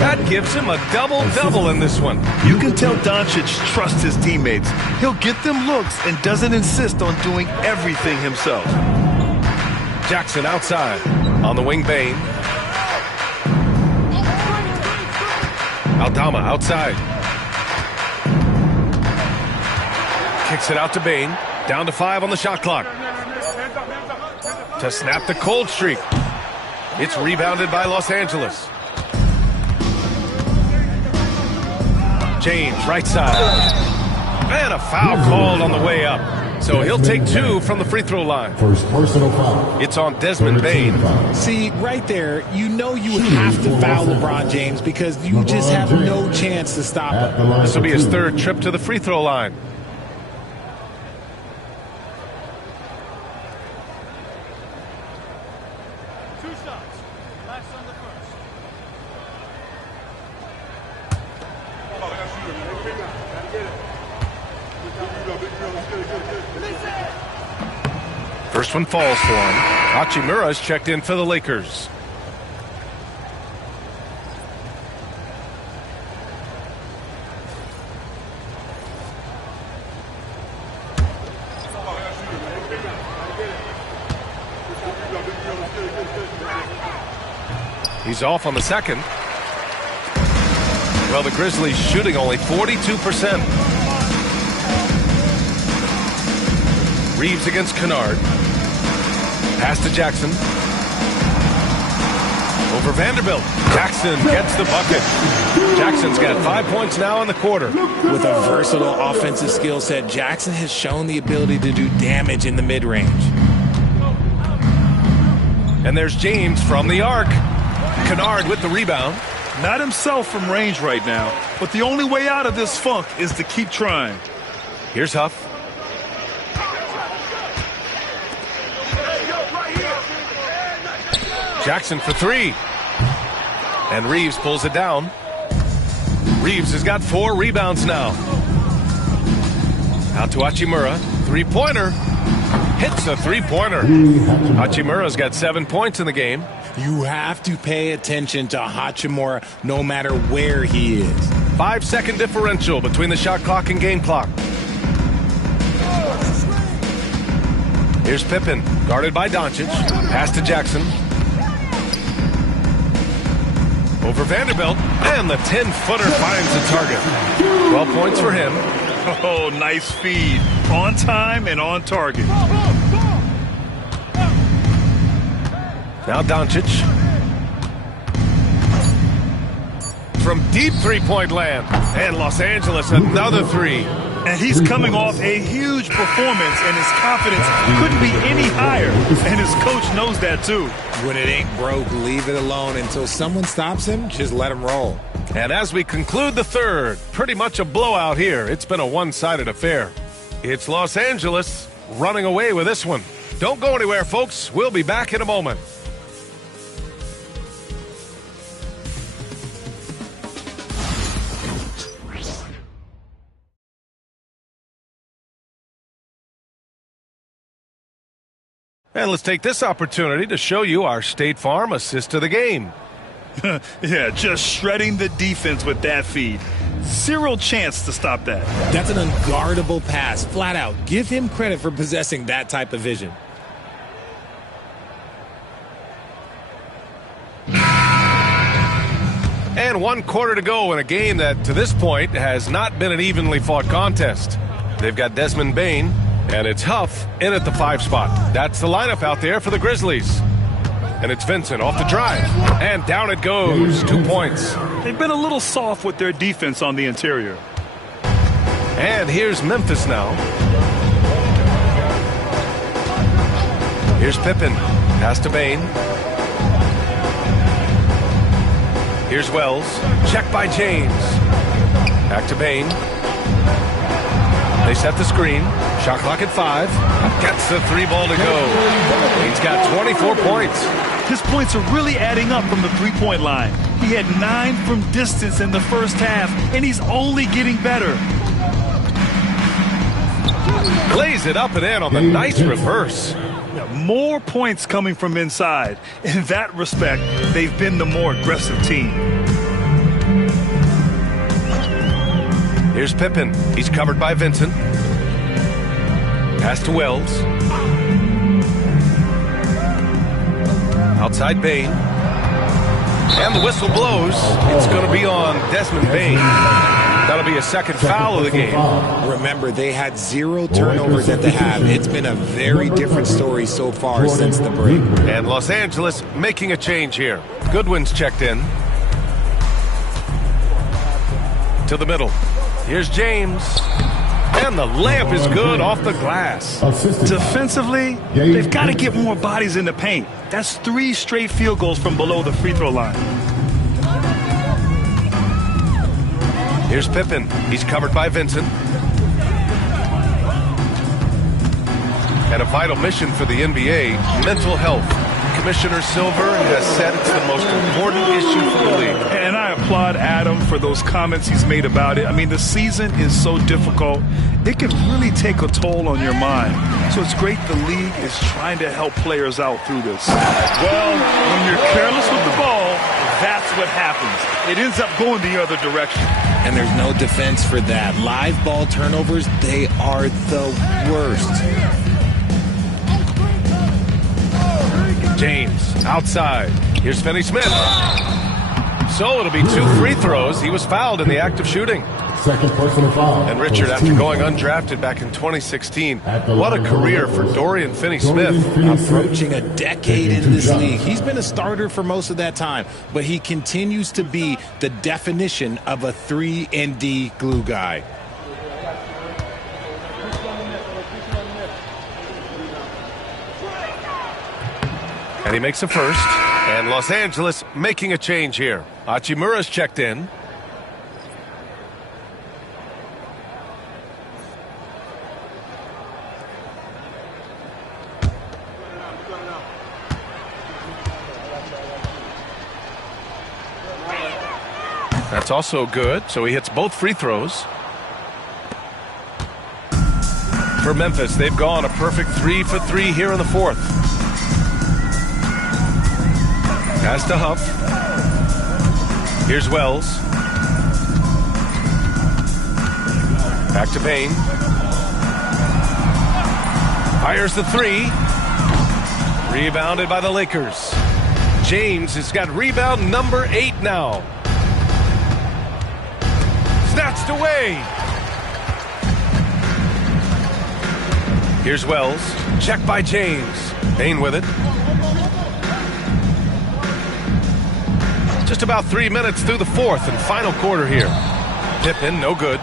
That gives him a double-double in this one. You can tell Doncic trusts his teammates. He'll get them looks and doesn't insist on doing everything himself. Jackson outside. On the wing, Bain. Aldama outside. Kicks it out to Bain. Down to 5 on the shot clock. To snap the cold streak. It's rebounded by Los Angeles. James, right side. And a foul called on the way up. So he'll take 2 from the free throw line. First personal foul. It's on Desmond Bain. See, right there, you know you have to foul LeBron James because you just have no chance to stop him. This will be his 3rd trip to the free throw line. First one falls for him. Hachimura's checked in for the Lakers. He's off on the second. Well, the Grizzlies shooting only 42%. Reeves against Kennard. Pass to Jackson. Over Vanderbilt. Jackson gets the bucket. Jackson's got 5 points now in the quarter. With a versatile offensive skill set, Jackson has shown the ability to do damage in the mid-range. And there's James from the arc. Kennard with the rebound. Not himself from range right now, but the only way out of this funk is to keep trying. Here's Huff. Jackson for 3. And Reeves pulls it down. Reeves has got 4 rebounds now. Out to Hachimura. 3-pointer. Hits a 3-pointer. Hachimura's got 7 points in the game. You have to pay attention to Hachimura no matter where he is. 5-second differential between the shot clock and game clock. Here's Pippen, guarded by Doncic. Pass to Jackson. Over Vanderbilt, and the 10-footer finds the target. 12 points for him. Oh, nice feed. On time and on target. Now Doncic. From deep three-point land. And Los Angeles, another 3. And he's coming off a huge performance, and his confidence couldn't be any higher. And his coach knows that, too. When it ain't broke, leave it alone. Until someone stops him, just let him roll. And as we conclude the third, pretty much a blowout here. It's been a one-sided affair. It's Los Angeles running away with this one. Don't go anywhere, folks. We'll be back in a moment. And let's take this opportunity to show you our State Farm assist to the game. Yeah, just shredding the defense with that feed. Zero chance to stop that. That's an unguardable pass, flat out. Give him credit for possessing that type of vision. And 1 quarter to go in a game that, to this point, has not been an evenly fought contest. They've got Desmond Bain, and it's Huff in at the 5 spot. That's the lineup out there for the Grizzlies. And it's Vincent off the drive. And down it goes. 2 points. They've been a little soft with their defense on the interior. And here's Memphis now. Here's Pippen. Pass to Bain. Here's Wells. Checked by James. Back to Bain. They set the screen. Shot clock at 5. Gets the 3 ball to go. He's got 24 points. His points are really adding up from the three-point line. He had 9 from distance in the first half, and he's only getting better. Lays it up and in on the nice reverse. More points coming from inside. In that respect, they've been the more aggressive team. Here's Pippen. He's covered by Vincent. Pass to Wells. Outside Bain. And the whistle blows. It's going to be on Desmond Bain. That'll be a second foul of the game. Remember, they had 0 turnovers at the half. It's been a very different story so far since the break. And Los Angeles making a change here. Goodwin's checked in. To the middle. Here's James. And the layup is good off the glass. Defensively, they've got to get more bodies in the paint. That's 3 straight field goals from below the free throw line. Here's Pippen. He's covered by Vincent. And a vital mission for the NBA, mental health. Commissioner Silver has said it's the most important issue for the league. And I applaud Adam for those comments he's made about it. I mean, the season is so difficult. It can really take a toll on your mind. So it's great the league is trying to help players out through this. Well, when you're careless with the ball, that's what happens. It ends up going the other direction. And there's no defense for that. Live ball turnovers, they are the worst. James outside. Here's Finney Smith. So it'll be 2 free throws. He was fouled in the act of shooting. Second personal foul. And Richard, after going undrafted back in 2016, what a career for Dorian Finney-Smith. Approaching a decade in this league. He's been a starter for most of that time, but he continues to be the definition of a 3-and-D glue guy. And he makes a first. And Los Angeles making a change here. Hachimura's checked in. That's also good. So he hits both free throws. For Memphis, they've gone a perfect 3 for 3 here in the fourth. Pass to Huff. Here's Wells. Back to Payne. Fires the 3. Rebounded by the Lakers. James has got rebound number 8 now. Snatched away. Here's Wells. Check by James. Payne with it. Just about 3 minutes through the fourth and final quarter here. Pippen, no good.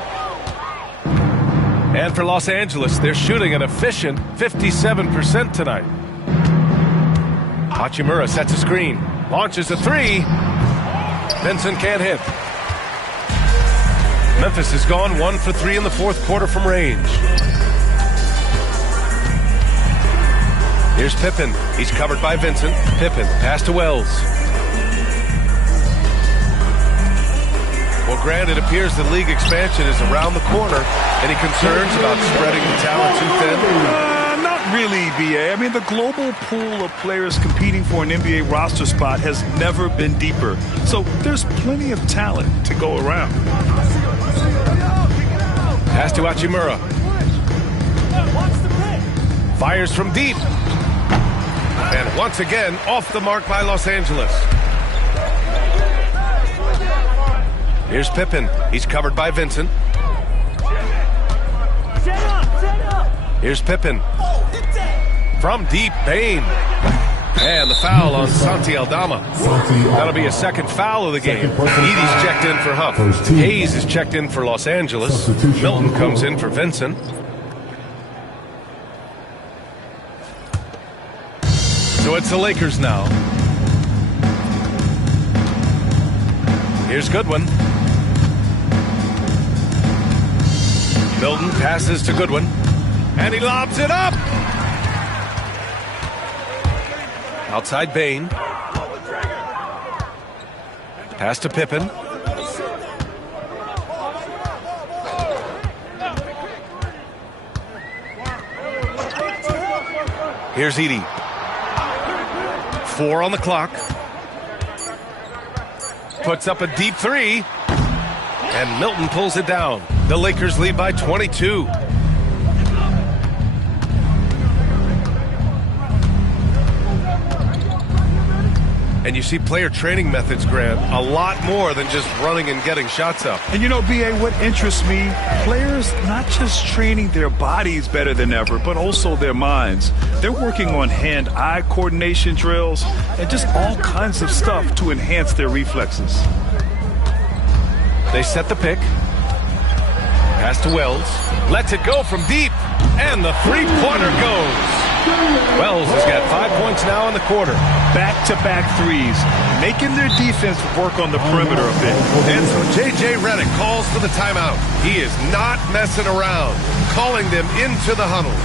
And for Los Angeles, they're shooting an efficient 57% tonight. Hachimura sets a screen. Launches a 3. Vincent can't hit. Memphis has gone 1 for 3 in the fourth quarter from range. Here's Pippen. He's covered by Vincent. Pippen, pass to Wells. Well, Grant, it appears the league expansion is around the corner. Any concerns about spreading the talent too thin? Not really, BA. I mean, the global pool of players competing for an NBA roster spot has never been deeper. So there's plenty of talent to go around. Pass to Hachimura. Fires from deep. And once again, off the mark by Los Angeles. Here's Pippen. He's covered by Vincent. Here's Pippen. From deep, Payne. And the foul on Santi Aldama. That'll be a second foul of the game. Edie's checked in for Huff. Hayes is checked in for Los Angeles. Milton comes in for Vincent. So it's the Lakers now. Here's Goodwin. Milton passes to Goodwin. And he lobs it up. Outside Payne. Pass to Pippen. Here's Edie. 4 on the clock. Puts up a deep 3. And Milton pulls it down. The Lakers lead by 22. And you see player training methods, Grant, a lot more than just running and getting shots up. And you know, BA, what interests me, players not just training their bodies better than ever, but also their minds. They're working on hand-eye coordination drills and just all kinds of stuff to enhance their reflexes. They set the pick. Pass to Wells. Lets it go from deep. And the three-pointer goes. Wells has got 5 points now in the quarter. Back-to-back threes, making their defense work on the perimeter a bit. And so J.J. Redick calls for the timeout. He is not messing around, calling them into the huddle.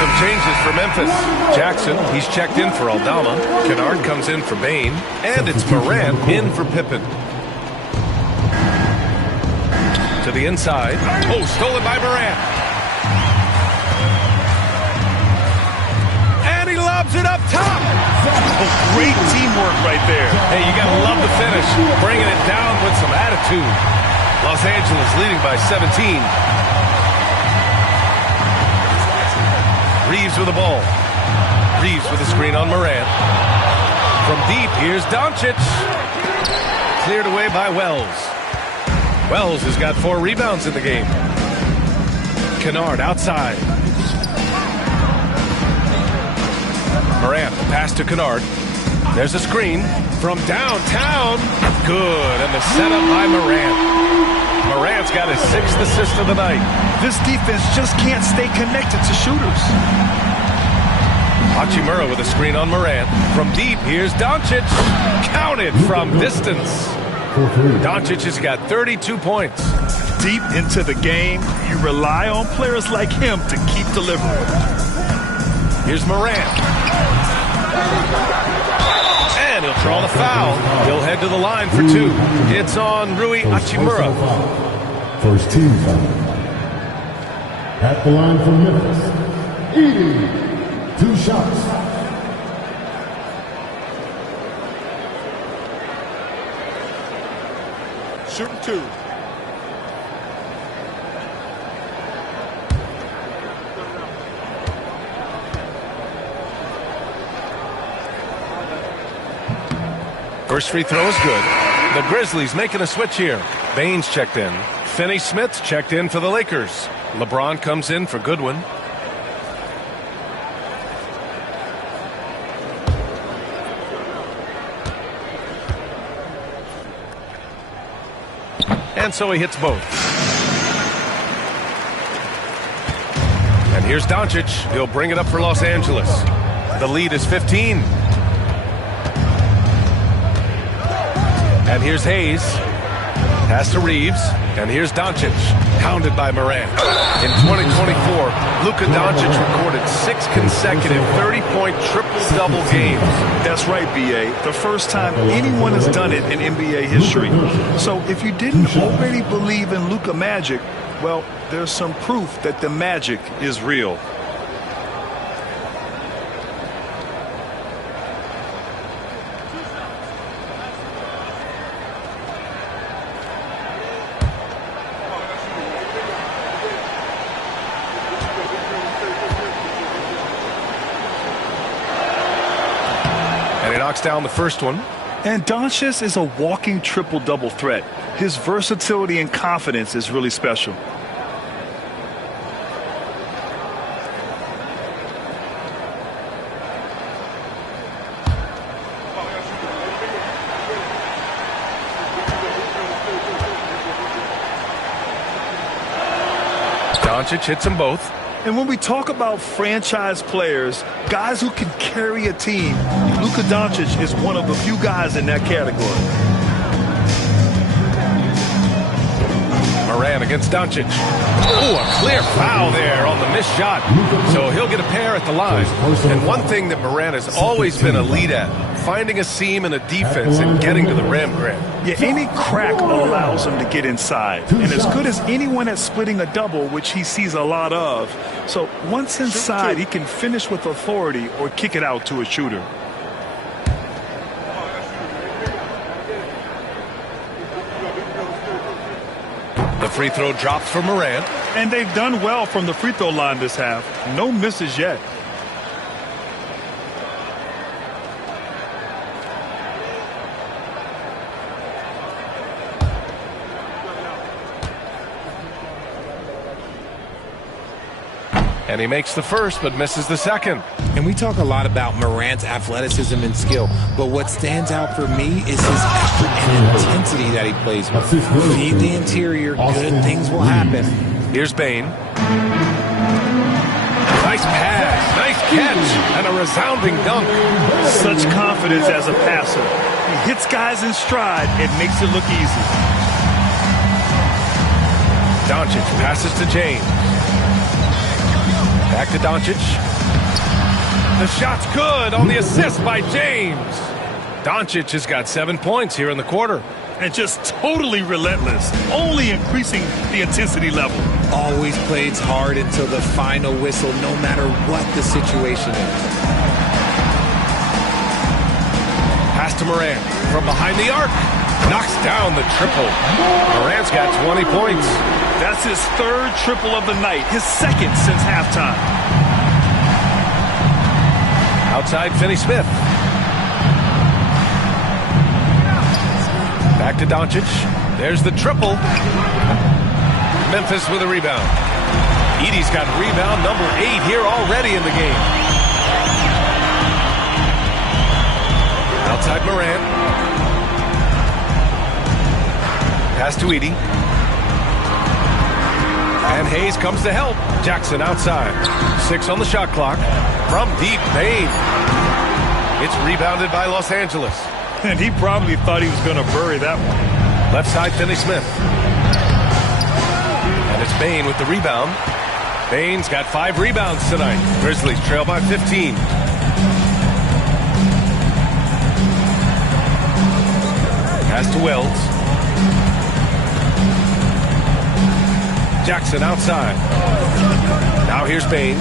Some changes for Memphis. Jackson, he's checked in for Aldama. Kennard comes in for Bain. And it's Morant in for Pippen. To the inside. Oh, stolen by Morant. And he lobs it up top. Oh, great teamwork right there. Hey, you got to love the finish. Bringing it down with some attitude. Los Angeles leading by 17. Reeves with the ball. Reeves with a screen on Morant. From deep, here's Doncic. Cleared away by Wells. Wells has got 4 rebounds in the game. Kennard outside. Morant, pass to Kennard. There's a screen from downtown. Good, and the setup by Morant. Morant's got his 6th assist of the night. This defense just can't stay connected to shooters. Hachimura with a screen on Morant. From deep, here's Doncic. Counted from distance. Doncic has got 32 points. Deep into the game, you rely on players like him to keep delivering. Here's Morant. And he'll draw the foul. He'll head to the line for 2. It's on Rui Hachimura. First team foul. At the line for Memphis. Edie. 2 shots. Shooting 2. First free throw is good. The Grizzlies making a switch here. Baines checked in. Finney-Smith checked in for the Lakers. LeBron comes in for Goodwin. And so he hits both. And here's Doncic. He'll bring it up for Los Angeles. The lead is 15. And here's Hayes. Pass to Reeves. And here's Doncic. Hounded by Morant. In 2024, Luka Doncic recorded 6 consecutive 30-point triple-double games. That's right, B.A. The first time anyone has done it in NBA history. So if you didn't already believe in Luka Magic, well, there's some proof that the magic is real. Knocks down the first one. And Doncic is a walking triple-double threat. His versatility and confidence is really special. Doncic hits them both. And when we talk about franchise players, guys who can carry a team, Luka Doncic is one of the few guys in that category. Morant against Doncic. Oh, a clear foul there on the missed shot. So he'll get a pair at the line. And one thing that Morant has always been elite at, finding a seam in a defense and getting to the rim, Grant. Yeah, any crack allows him to get inside. And as good as anyone at splitting a double, which he sees a lot of. So once inside, he can finish with authority or kick it out to a shooter. The free throw drops for Morant. And they've done well from the free throw line this half. No misses yet. And he makes the first, but misses the second. And we talk a lot about Morant's athleticism and skill, but what stands out for me is his effort and intensity that he plays with. Feed the interior, good things will happen. Here's Bane. Nice pass, nice catch, and a resounding dunk. Such confidence as a passer. He hits guys in stride and makes it look easy. Doncic passes to James. Back to Doncic. The shot's good on the assist by James. Doncic has got 7 points here in the quarter. And just totally relentless, only increasing the intensity level. Always plays hard until the final whistle, no matter what the situation is. Pass to Morant from behind the arc. Knocks down the triple. Morant's got 20 points. That's his third triple of the night, his second since halftime. Outside Finney Smith. Back to Doncic. There's the triple. Memphis with a rebound. Edey's got rebound number 8 here already in the game. Outside Morant. Pass to Edey. And Hayes comes to help. Jackson outside. 6 on the shot clock. From deep, Bane. It's rebounded by Los Angeles. And he probably thought he was going to bury that one. Left side, Finney Smith. And it's Bane with the rebound. Bane's got 5 rebounds tonight. Grizzlies trail by 15. Pass to Wells. Jackson outside. Now here's Bane.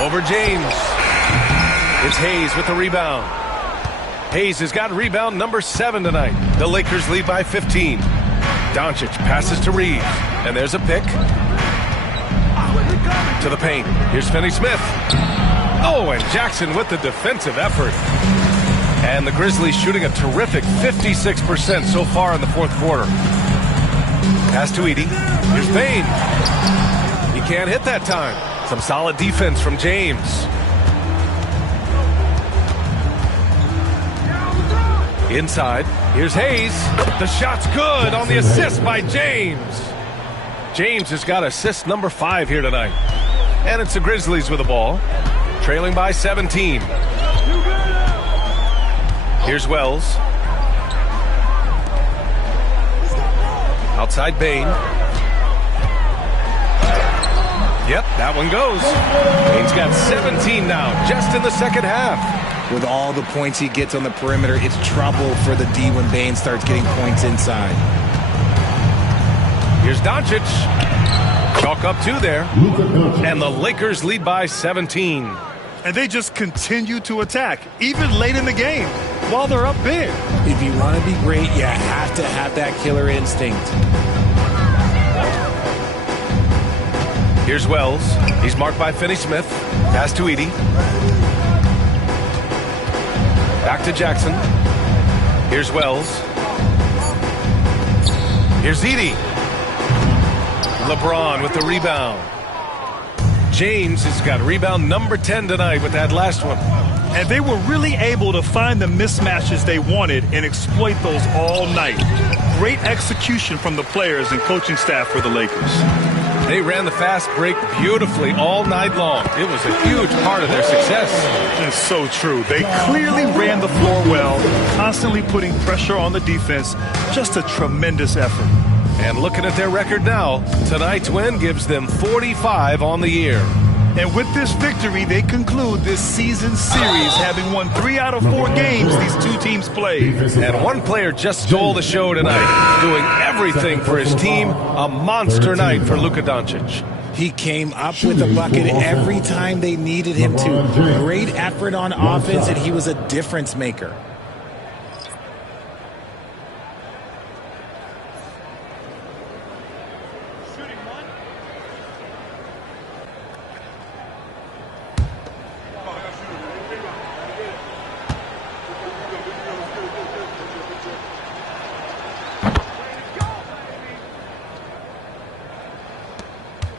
Over James. It's Hayes with the rebound. Hayes has got rebound number 7 tonight. The Lakers lead by 15. Doncic passes to Reeves. And there's a pick. To the paint. Here's Finney Smith. Oh, and Jackson with the defensive effort. And the Grizzlies shooting a terrific 56% so far in the fourth quarter. Pass to Edey. Here's Bane. He can't hit that time. Some solid defense from James. Inside. Here's Hayes. The shot's good on the assist by James. James has got assist number 5 here tonight. And it's the Grizzlies with the ball. Trailing by 17. Here's Wells. Outside Bane. Yep, that one goes. Bane's got 17 now, just in the second half. With all the points he gets on the perimeter, it's trouble for the D when Bane starts getting points inside. Here's Doncic. Chalk up 2 there. And the Lakers lead by 17. And they just continue to attack, even late in the game, while they're up big. If you want to be great, you have to have that killer instinct. Here's Wells. He's marked by Finney Smith. Pass to Edey. Back to Jackson. Here's Wells. Here's Edey. LeBron with the rebound. James has got rebound number 10 tonight with that last one. And they were really able to find the mismatches they wanted and exploit those all night. Great execution from the players and coaching staff for the Lakers. They ran the fast break beautifully all night long. It was a huge part of their success. It's so true. They clearly ran the floor well, constantly putting pressure on the defense. Just a tremendous effort. And looking at their record now, tonight's win gives them 45 on the year. And with this victory, they conclude this season series, having won 3 out of 4 games these 2 teams played. And one player just stole the show tonight, doing everything for his team. A monster night for Luka Doncic. He came up with a bucket every time they needed him to. Great effort on offense, and he was a difference maker.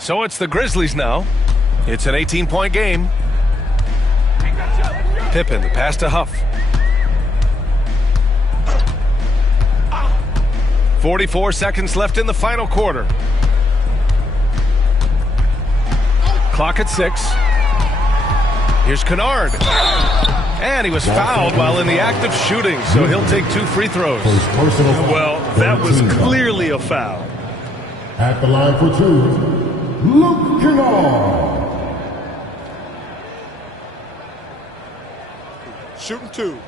So it's the Grizzlies now. It's an 18-point game. Pippen, the pass to Huff. 44 seconds left in the final quarter. Clock at 6. Here's Kennard. And he was fouled while in the act of shooting, so he'll take 2 free throws. Well, that was clearly a foul. At the line for 2, Luke Kennard. Shooting 2.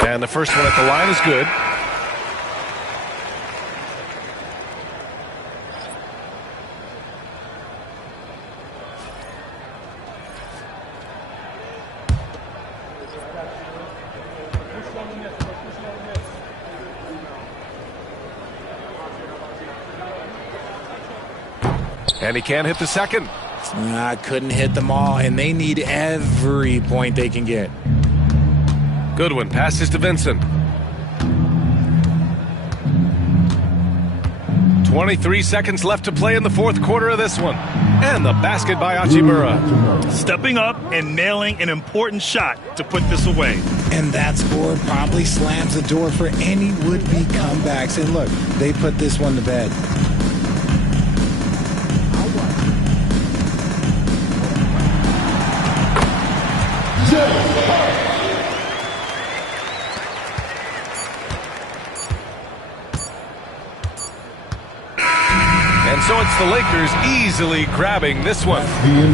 And the first one at the line is good. And he can't hit the second. Couldn't hit them all, and they need every point they can get. Goodwin passes to Vincent. 23 seconds left to play in the fourth quarter of this one. And the basket by Hachimura. Stepping up and nailing an important shot to put this away. And that score probably slams the door for any would-be comebacks. And look, they put this one to bed. And so it's the Lakers easily grabbing this one.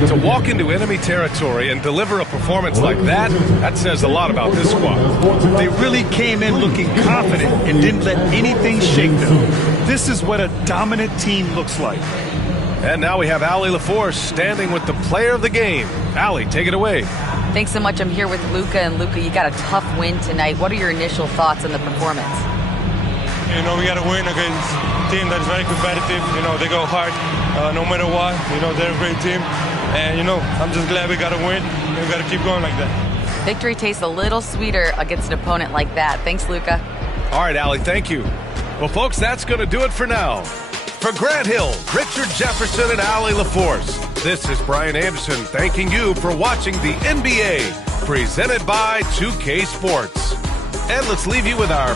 To walk into enemy territory and deliver a performance like that, that says a lot about this squad. They really came in looking confident and didn't let anything shake them. This is what a dominant team looks like. And now we have Allie LaForce standing with the player of the game. Allie, take it away. Thanks so much. I'm here with Luka, and Luka, you got a tough win tonight. What are your initial thoughts on the performance? You know, we got to win against a team that's very competitive. You know, they go hard no matter what. You know, they're a great team. And, you know, I'm just glad we got to win. We got to keep going like that. Victory tastes a little sweeter against an opponent like that. Thanks, Luka. All right, Allie, thank you. Well, folks, that's going to do it for now. For Grant Hill, Richard Jefferson, and Allie LaForce, this is Brian Anderson thanking you for watching the NBA presented by 2K Sports. And let's leave you with our